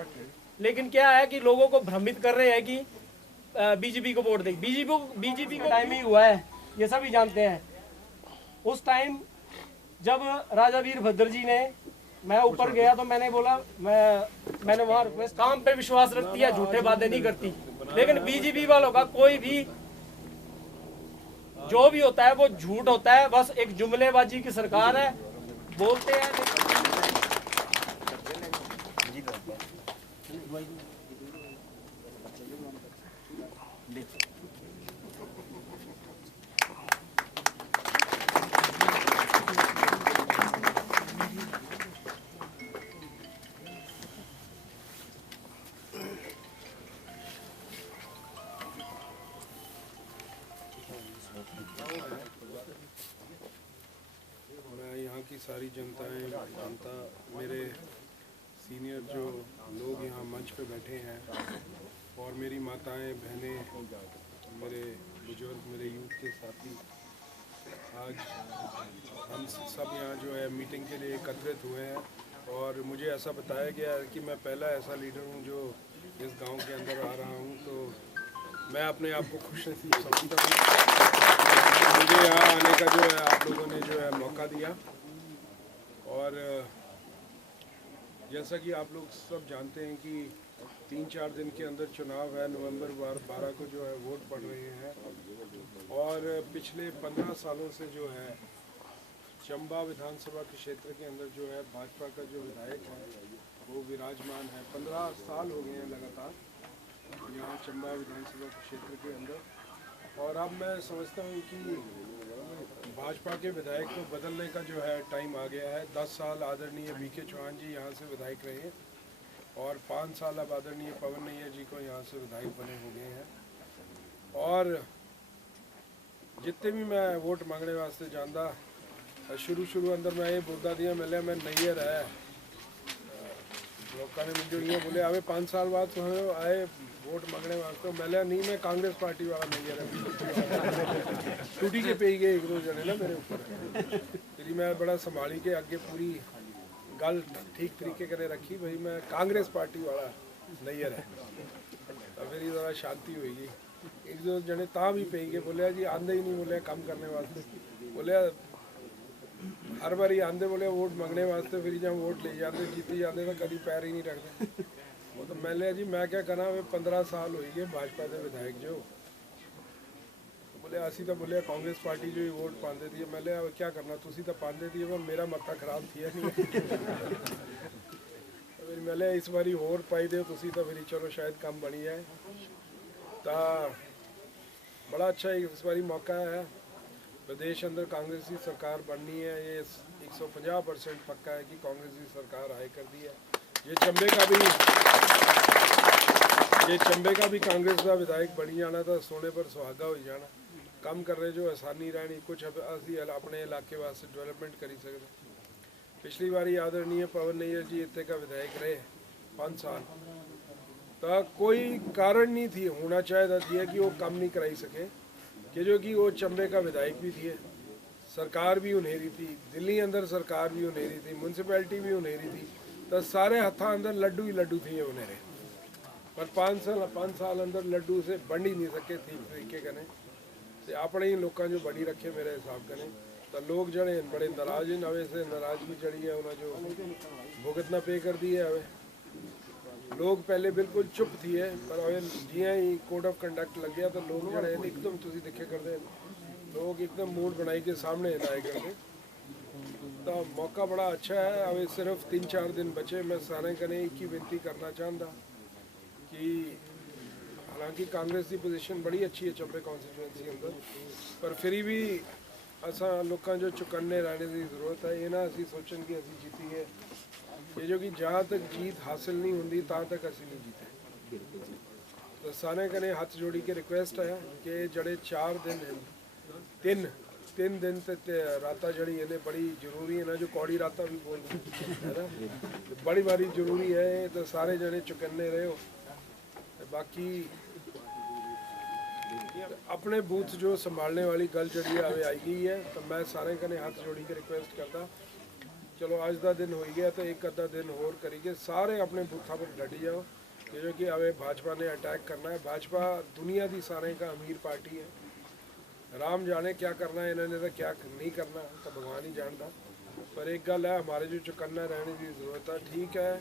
लेकिन क्या है कि लोगों को भ्रमित कर रहे हैं कि बीजेपी को वोट दें। बीजेपी को टाइम ही हुआ है, ये सभी जानते हैं। उस टाइम जब राजा वीरभद्र जी ने, मैं ऊपर गया तो मैंने बोला मैंने वहाँ रिक्वेस्ट, काम पे विश्वास रखती है, झूठे बातें नहीं करती। लेकिन बीजेपी वालों का कोई भी जो भी होता है वो झूठ होता है, बस एक जुमलेबाजी की सरकार है, बोलते हैं। मैं यहाँ की सारी जनता, मेरे सीनियर जो लोग यहाँ मंच पे बैठे हैं और मेरी माताएं, बहनें, मेरे बुजुर्ग, मेरे यूथ के साथी, आज हम सब यहाँ जो है मीटिंग के लिए एकत्रित हुए हैं। और मुझे ऐसा बताया गया है कि मैं पहला ऐसा लीडर हूँ जो इस गांव के अंदर आ रहा हूँ, तो मैं अपने आप को खुशनसीब समझता हूँ मुझे यहाँ आने का जो है आप लोगों ने जो है मौका दिया। और जैसा कि आप लोग सब जानते हैं कि 3-4 दिन के अंदर चुनाव है, नवंबर 12 को जो है वोट पड़ रहे हैं। और पिछले 15 सालों से जो है चंबा विधानसभा के क्षेत्र के अंदर जो है भाजपा का जो विधायक है वो विराजमान है। 15 साल हो गए हैं लगातार यहाँ चंबा विधानसभा के क्षेत्र के अंदर। और अब मैं समझता हूँ कि भाजपा के विधायक को बदलने का जो है टाइम आ गया है। 10 साल आदरणीय वीके चौहान जी यहाँ से विधायक रहे और 5 साल अब आदरणीय पवन नैयर जी को यहाँ से विधायक बने हो गए हैं। और जितने भी मैं वोट मांगने वास्ते जाता, शुरू अंदर मैं ये बोलता दिया मैं नैयर है, लोगों ने मुझे ये बोले आवे 5 साल बाद तो आए वोट मांगने वास्ते, नहीं मैं कांग्रेस पार्टी वाला नैयर है। टूटी के पे गए 1-2 जने ना मेरे ऊपर, फिर मैं बड़ा संभाली के आगे पूरी गल ठीक तरीके करे रखी, भाई मैं कांग्रेस पार्टी वाला नैयर है। तो फिर ज़रा शांति होगी। 1-2 जने ता भी पे गए, बोलिया जी आंदे ही नहीं, बोले काम करने वास्ते, बोलिया हर बारी आंदे, बोले वोट मंगने वास्ते, फिर जब वोट ले जाते जीती जाते तो कभी पैर ही नहीं रखते। वो तो मैं लिया जी मैं क्या करा, वे 15 साल हुई है भाजपा के विधायक जो, बोले असी तो बोले कांग्रेस पार्टी जो ही वोट पाते थी। मैं लिया क्या करना, तुसी तो पाते थी, पर मेरा मत्था खराब थी नहीं। फिर मैं लिया इस बारी होर पाई दे तुसी तो फिर चलो शायद काम बनी है। तो बड़ा अच्छा इस बारी मौका है, प्रदेश अंदर कांग्रेस की सरकार बननी है, ये 150% पक्का है कि कांग्रेस की सरकार आए कर दी है। ये चंबे का भी कांग्रेस का विधायक बनी जाना था, सोने पर सुहागा हो जाना, कम कर रहे जो आसानी रहनी, कुछ असी अपने इलाके वास्ते डेवलपमेंट करी सकते। पिछली बारी आदरणीय पवन नैयर जी इतने का विधायक रहे 5 साल, तो कोई कारण नहीं थी होना चाहिए था कि वो कम नहीं कराई सके, कि जो कि वो चंबे का विधायक भी थी, सरकार भी उन्हेरी थी, दिल्ली अंदर सरकार भी उन्हेरी थी, म्यूनसिपैलिटी भी उन्हेरी थी, तो सारे हथा अंदर लड्डू ही लड्डू थी उन्हेरे। पर 5 साल अंदर लड्डू से बन ही नहीं सके ठीक तरीके कने, तो अपने ही लोग जो बड़ी रखे मेरे हिसाब कने। तो लोग जड़े बड़े नाराज हैं, नवे से नाराजगी चढ़ी है, उन्हें जो भुगतना पे कर दी है हमें। लोग पहले बिल्कुल चुप थी है पर जियां ही कोड ऑफ कंडक्ट लग गया तो लोग जो है एकदम तुसी दिखे करते लोग एकदम मूड बनाई के सामने आए करते तो मौका बड़ा अच्छा है। अब सिर्फ 3-4 दिन बचे। मैं सारे कने एक ही विनती करना चाहता कि हालांकि कांग्रेस की पोजीशन बड़ी अच्छी है चंबे कॉन्स्टिट्यूएंसी अंदर पर फिर भी असा लोगों जो चुकन्ने रहने की जरूरत है। ये ना असी सोचन कि असी जीती है ये जो कि जहाँ तक जीत हासिल नहीं होंगी तहाँ तक असी नहीं जीते। तो सारे कने हाथ जोड़ी के रिक्वेस्ट है कि जड़े 4 दिन हैं 3 दिन ते राता जड़ी इन्हें बड़ी जरूरी है ना जो कौड़ी राता भी बोल है ना बड़ी बारी जरूरी है तो सारे जने चुकन्ने रहे हो। बाकी अपने बूथ जो संभालने वाली गल जड़ी आवे आई गई है तो मैं सारे कने हाथ जोड़ी के रिक्वेस्ट करता चलो आज का दिन हो गया तो एक अद्धा दिन होर करिए सारे अपने बूथा पर डटी जाओ कि जो कि अवे भाजपा ने अटैक करना है। भाजपा दुनिया की सारे का अमीर पार्टी है। राम जाने क्या करना है इन्होंने तो क्या नहीं करना तो भगवान ही जानता। पर एक गल है हमारे जो चुकन्ना रहने की ज़रूरत है। ठीक है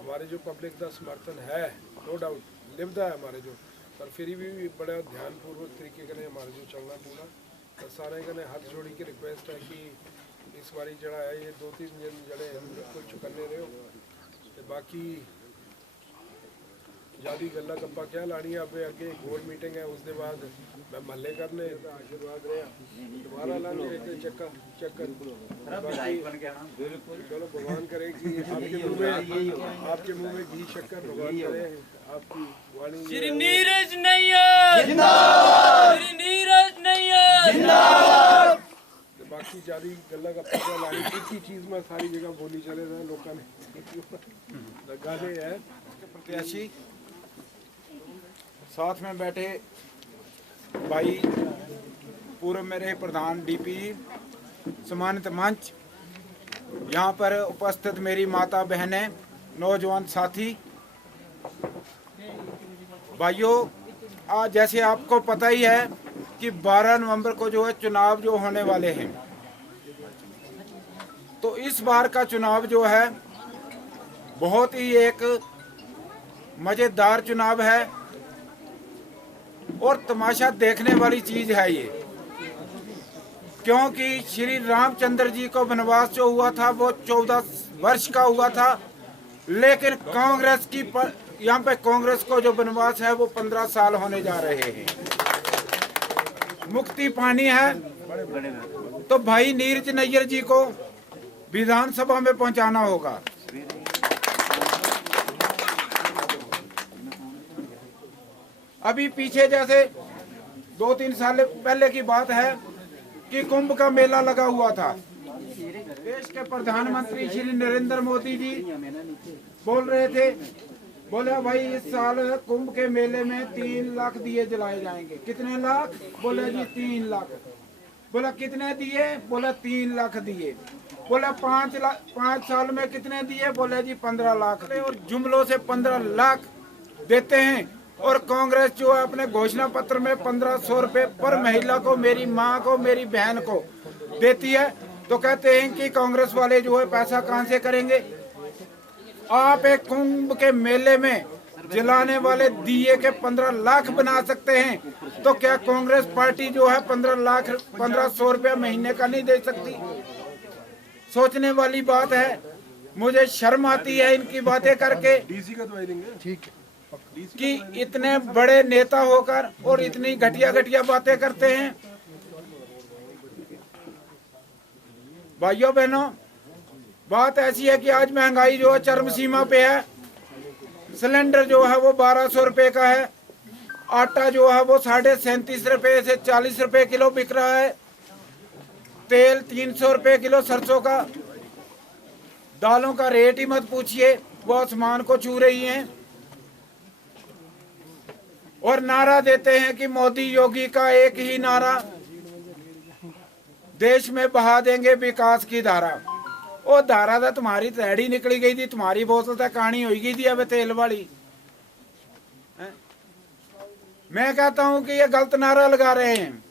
हमारे जो पब्लिक का समर्थन है नो डाउट लिवता है हमारे जो पर फिर भी बड़ा ध्यानपूर्वक तरीके कने हमारे जो चलना पूरा तो सारे कने हाथ जोड़ी के रिक्वेस्ट है कि इस बारी जड़ा है ये 2-3 दिन जड़े हम बिल्कुल चुकन्ने रहे हो। बाकी ज़्यादा गल्ला गप्पा क्या लानी अब अगे एक होर मीटिंग है उसके बाद मैं महल्ले करने आशीर्वाद रहा दोबारा लाने चक्कर चलो भगवान करे कि आपके मुंह में घी शक्कर भगवान करे आपकी वाणी श्री नीरज नैयर जिंदाबाद श्री नीरज नैयर जिंदाबाद। बाकी ज़्यादा गल्ला गप्पा क्या लानी एक ही चीज़ में सारी जगह बोली चले रहे लोगों ने गाने है प्रत्याशी साथ में बैठे भाई पूर्व मेरे प्रधान डीपी सम्मानित मंच यहाँ पर उपस्थित मेरी माता बहनें नौजवान साथी भाइयों आज जैसे आपको पता ही है कि 12 नवंबर को जो है चुनाव जो होने वाले हैं तो इस बार का चुनाव जो है बहुत ही एक मज़ेदार चुनाव है और तमाशा देखने वाली चीज है ये क्योंकि श्री रामचंद्र जी को वनवास जो हुआ था वो 14 वर्ष का हुआ था लेकिन कांग्रेस की यहाँ पे कांग्रेस को जो वनवास है वो 15 साल होने जा रहे हैं। मुक्ति पानी है तो भाई नीरज नैयर जी को विधानसभा में पहुंचाना होगा। अभी पीछे जैसे 2-3 साल पहले की बात है कि कुंभ का मेला लगा हुआ था। देश के प्रधानमंत्री श्री नरेंद्र मोदी जी बोल रहे थे बोले भाई इस साल कुंभ के मेले में 3 लाख दिए जलाए जाएंगे। कितने लाख? बोले जी 3 लाख। बोला कितने दिए? बोले 3 लाख दिए। बोले 5 साल में कितने दिए? बोले जी 15 लाख। और जुमलों से 15 लाख देते हैं और कांग्रेस जो है अपने घोषणा पत्र में 1500 रुपए पर महिला को, मेरी माँ को, मेरी बहन को देती है। तो कहते हैं कि कांग्रेस वाले जो है पैसा कहां से करेंगे। आप एक कुंभ के मेले में जलाने वाले दिए के 15 लाख बना सकते हैं तो क्या कांग्रेस पार्टी जो है 1500 रुपया महीने का नहीं दे सकती? सोचने वाली बात है। मुझे शर्म आती है इनकी बातें करके। डीसी का दवाई देंगे ठीक कि इतने बड़े नेता होकर और इतनी घटिया घटिया बातें करते हैं। भाइयों बहनों बात ऐसी है कि आज महंगाई जो है चरम सीमा पे है। सिलेंडर जो है वो 1200 रुपए का है। आटा जो है वो 37.5 रुपए से 40 रुपए किलो बिक रहा है। तेल 300 रुपए किलो सरसों का। दालों का रेट ही मत पूछिए, वो आसमान को छू रही हैं। और नारा देते हैं कि मोदी योगी का एक ही नारा, देश में बहा देंगे विकास की धारा। वो धारा तो तुम्हारी तैड़ी निकली गई थी, तुम्हारी बोतल तक कहानी हो गई थी अब तेल वाली। मैं कहता हूं कि ये गलत नारा लगा रहे हैं।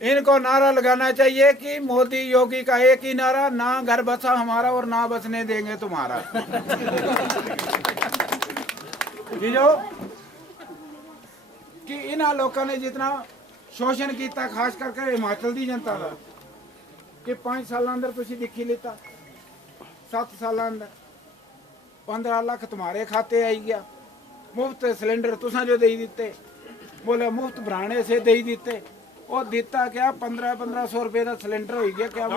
इनको नारा लगाना चाहिए कि मोदी योगी का एक ही नारा, ना घर बसा हमारा और ना बसने देंगे तुम्हारा। कि जो कि इन्हां लोगों ने जितना शोषण किया, खास करके हिमाचल की जनता का, कि 5 साल अंदर तुसी दिखी लेता, 7 साल अंदर 15 लाख तुम्हारे खाते आई गया, मुफ्त सिलेंडर तुसा जो दे दिते, बोले मुफ्त भराने से दे दिते, और दिता क्या 1500 रुपए का सिलेंडर हो गया क्या?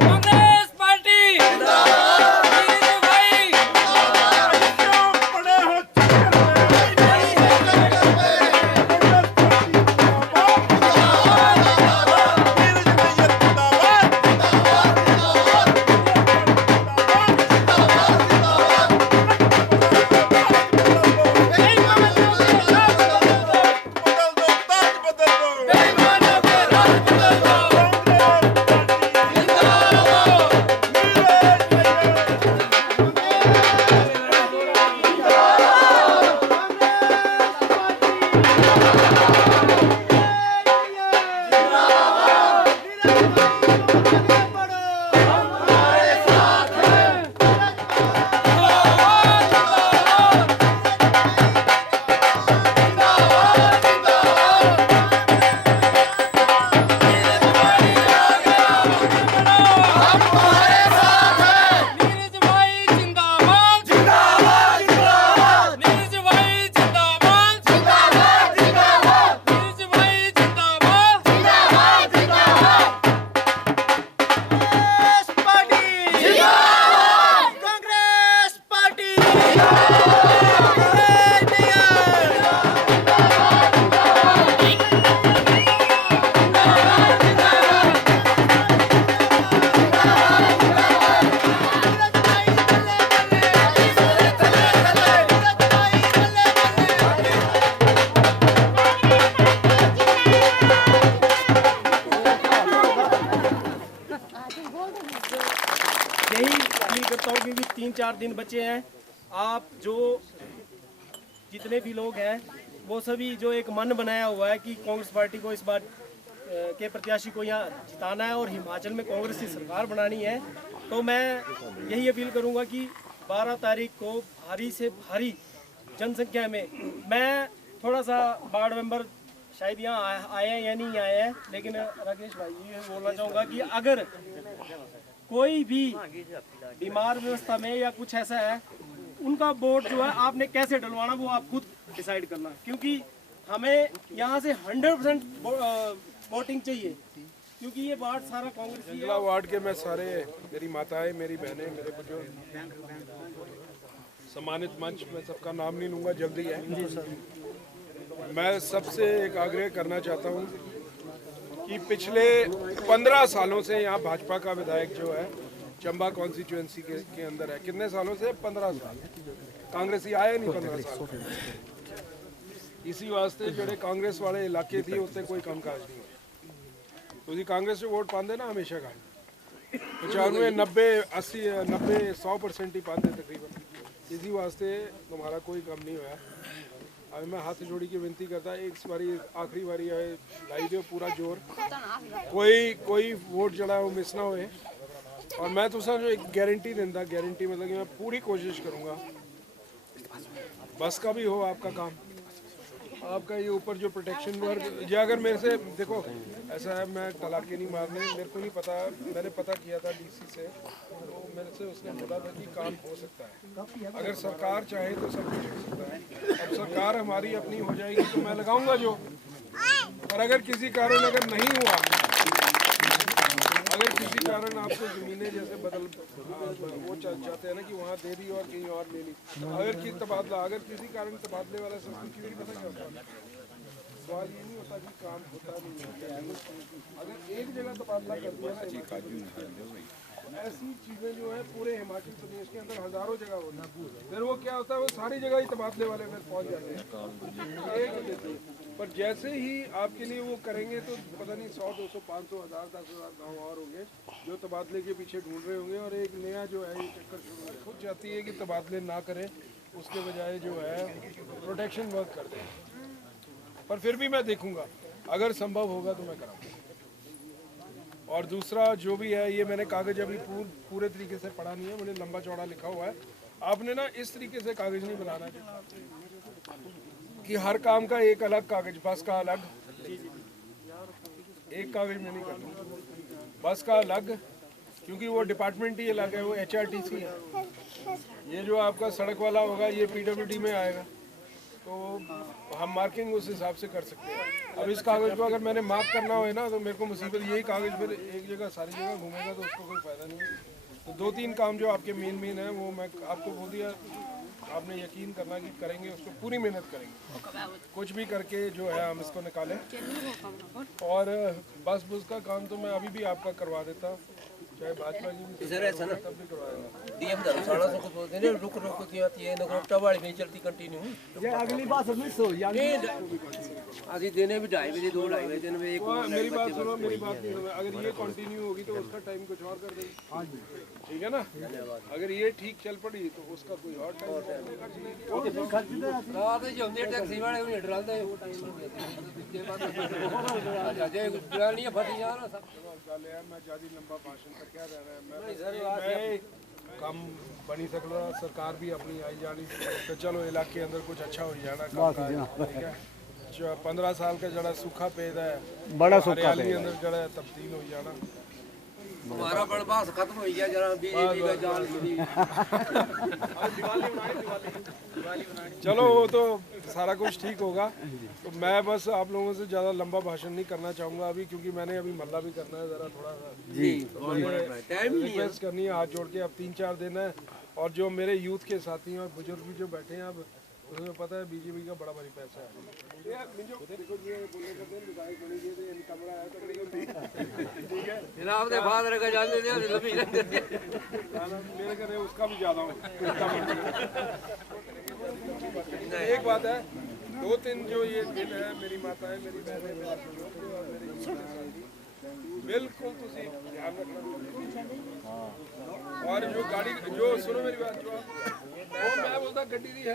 कांग्रेस पार्टी करता हूँ क्योंकि 3-4 दिन बचे हैं। आप जो जितने भी लोग हैं वो सभी जो एक मन बनाया हुआ है कि कांग्रेस पार्टी को इस बार के प्रत्याशी को यहाँ जिताना है और हिमाचल में कांग्रेस की सरकार बनानी है, तो मैं यही अपील करूँगा कि 12 तारीख को भारी से भारी जनसंख्या में, मैं थोड़ा सा वार्ड मेंबर शायद यहाँ आए हैं या नहीं आए हैं, लेकिन राकेश भाई ये बोलना चाहूँगा कि अगर कोई भी बीमार व्यवस्था में या कुछ ऐसा है, उनका वोट जो है आपने कैसे डलवाना वो आप खुद डिसाइड करना, क्योंकि हमें यहाँ से 100% वोटिंग चाहिए, क्योंकि ये वार्ड सारा कांग्रेस की है। वार्ड के मैं सारे, मेरी माताएं, मेरी बहनें, मेरे बुजुर्ग, सम्मानित मंच में सबका नाम नहीं लूँगा, जल्दी है। मैं सबसे एक आग्रह करना चाहता हूँ कि पिछले 15 सालों से यहाँ भाजपा का विधायक जो है चंबा कॉन्स्टिट्यूएंसी के अंदर है, कितने सालों से? 15 साल। कांग्रेसी आए नहीं 15 साल। इसी वास्ते जो कांग्रेस वाले इलाके थी उससे कोई कामकाज नहीं हुआ, तो कांग्रेस वोट पाते ना हमेशा का 95, 90, 80, 90, 100% ही पाते तकरीबन। इसी वास्ते तुम्हारा कोई कम नहीं हुआ। अब मैं हाथ जोड़ी की विनती करता, एक बारी आखिरी बारी लाई दो पूरा जोर, कोई वोट जड़ा वो मिस ना होए। और मैं तो जो एक गारंटी देता, गारंटी मतलब कि मैं पूरी कोशिश करूँगा, बस का भी हो आपका काम, आपका ये ऊपर जो प्रोटेक्शन वर्क, ये अगर मेरे से देखो ऐसा है, मैं तलाके नहीं मारने, मेरे को नहीं पता, मैंने पता किया था डीसी से, तो मेरे से उसने बोला था कि काम हो सकता है, अगर सरकार चाहे तो सब कुछ हो सकता है। अब सरकार हमारी अपनी हो जाएगी तो मैं लगाऊंगा जो, और अगर किसी कारण अगर नहीं हुआ, अगर किसी कारण आपको जमीनें जैसे बदल वो चाहते हैं ना कि वहाँ दे दी और कहीं और ले ली, अगर किसी तबादला, अगर किसी कारण तबादले वाला सब कुछ नहीं पता क्या होता, सवाल ये नहीं होता कि काम होता नहीं होता, अगर एक जगह तबादला कर दिया ना, ऐसी चीज़ें जो है पूरे हिमाचल प्रदेश के अंदर हजारों जगह होती है, फिर वो क्या होता है, वो सारी जगह ही तबादले वाले फिर पहुँच जाते हैं, एक देते हैं। पर जैसे ही आपके लिए वो करेंगे तो पता नहीं 100, 200, 500, 1000, 10,000 गाँव और होंगे जो तबादले के पीछे ढूंढ रहे होंगे, और एक नया जो है ये चक्कर शुरू खुद चाहती है कि तबादले ना करें, उसके बजाय जो है प्रोटेक्शन वर्क कर दें। पर फिर भी मैं देखूंगा, अगर संभव होगा तो मैं कराऊंगा। और दूसरा जो भी है, ये मैंने कागज़ अभी पूरे तरीके से पढ़ा नहीं है, मैंने लंबा चौड़ा लिखा हुआ है। आपने ना इस तरीके से कागज़ नहीं बनाना कि हर काम का एक अलग कागज़, बस का अलग, एक कागज़ में नहीं करना, बस का अलग, क्योंकि वो डिपार्टमेंट ही अलग है, वो HRTC है। ये जो आपका सड़क वाला होगा ये PWD में आएगा, तो हम मार्किंग उस हिसाब से कर सकते हैं। अब इस कागज़ को अगर मैंने मार्क करना हो ना, तो मेरे को मुसीबत, यही कागज़ फिर एक जगह सारी जगह घूमेगा तो उसको कोई फ़ायदा नहीं है। तो 2-3 काम जो आपके मेन है वो मैं आपको बोल दिया, आपने यकीन करना कि करेंगे, उसको पूरी मेहनत करेंगे, कुछ भी करके जो है हम इसको निकालें। और बस का काम तो मैं अभी भी आपका करवा देता, चाहे भाजपा जी भी सर ऐसा ना तब भी करवाएगा। डीएम धर्मशाला से कुछ बोलते हैं रुक रुक की आती है नगरोटा वाली नहीं चलती कंटिन्यू। ये अगली बात मिस हो जाएगी। आधी दिन भी 2:30 बजे 2-2:30 बजे दिन में एक मेरी बात सुनो, मेरी बात नहीं सुनो, अगर ये कंटिन्यू होगी तो उसका टाइम कुछ और कर देंगे। हाँ जी, ठीक है ना। अगर ये ठीक चल पड़ी तो उसका कोई और टाइम रात जो हमने टैक्सी वाले उन्हें डराते वो टाइम हो गया जे डरा नहीं फटी जा रहा सब यार। मैं ज्यादा लंबा भाषण कर क्या रहना है, मैं कम बनी सकता, सरकार भी अपनी आई जानी, तो चलो इलाके अंदर कुछ अच्छा हो जाना काम, ठीक है। 15 साल का जड़ा सूखा पेद है, बड़ा सूखा अंदर जड़ा तब्दील हो जाना। हमारा बड़बास खत्म हो गया जरा बीजेपी का जान गिरी। चलो वो तो सारा कुछ ठीक होगा। तो मैं बस आप लोगों से ज़्यादा लंबा भाषण नहीं करना चाहूँगा अभी, क्योंकि मैंने अभी मल्ला भी करना है ज़रा थोड़ा सा जी, तो रिक्वेस्ट करनी है हाथ जोड़ के। अब 3-4 दिन है, और जो मेरे यूथ के साथी हैं और बुजुर्ग भी जो बैठे हैं, अब उसमें पता है बीजेपी का बड़ा भारी पैसा है। जनाब ने फादर का जान दे लंबी मेरे घर उसका भी ज़्यादा हूँ। एक बात है, 2-3 जो ये दिन है, मेरी माता है, मेरी बहन है, बिल्कुल तुसी ध्यान रखना। और जो गाड़ी जो सुनो मेरी बात, जो मैं बोलता गड्डी दी है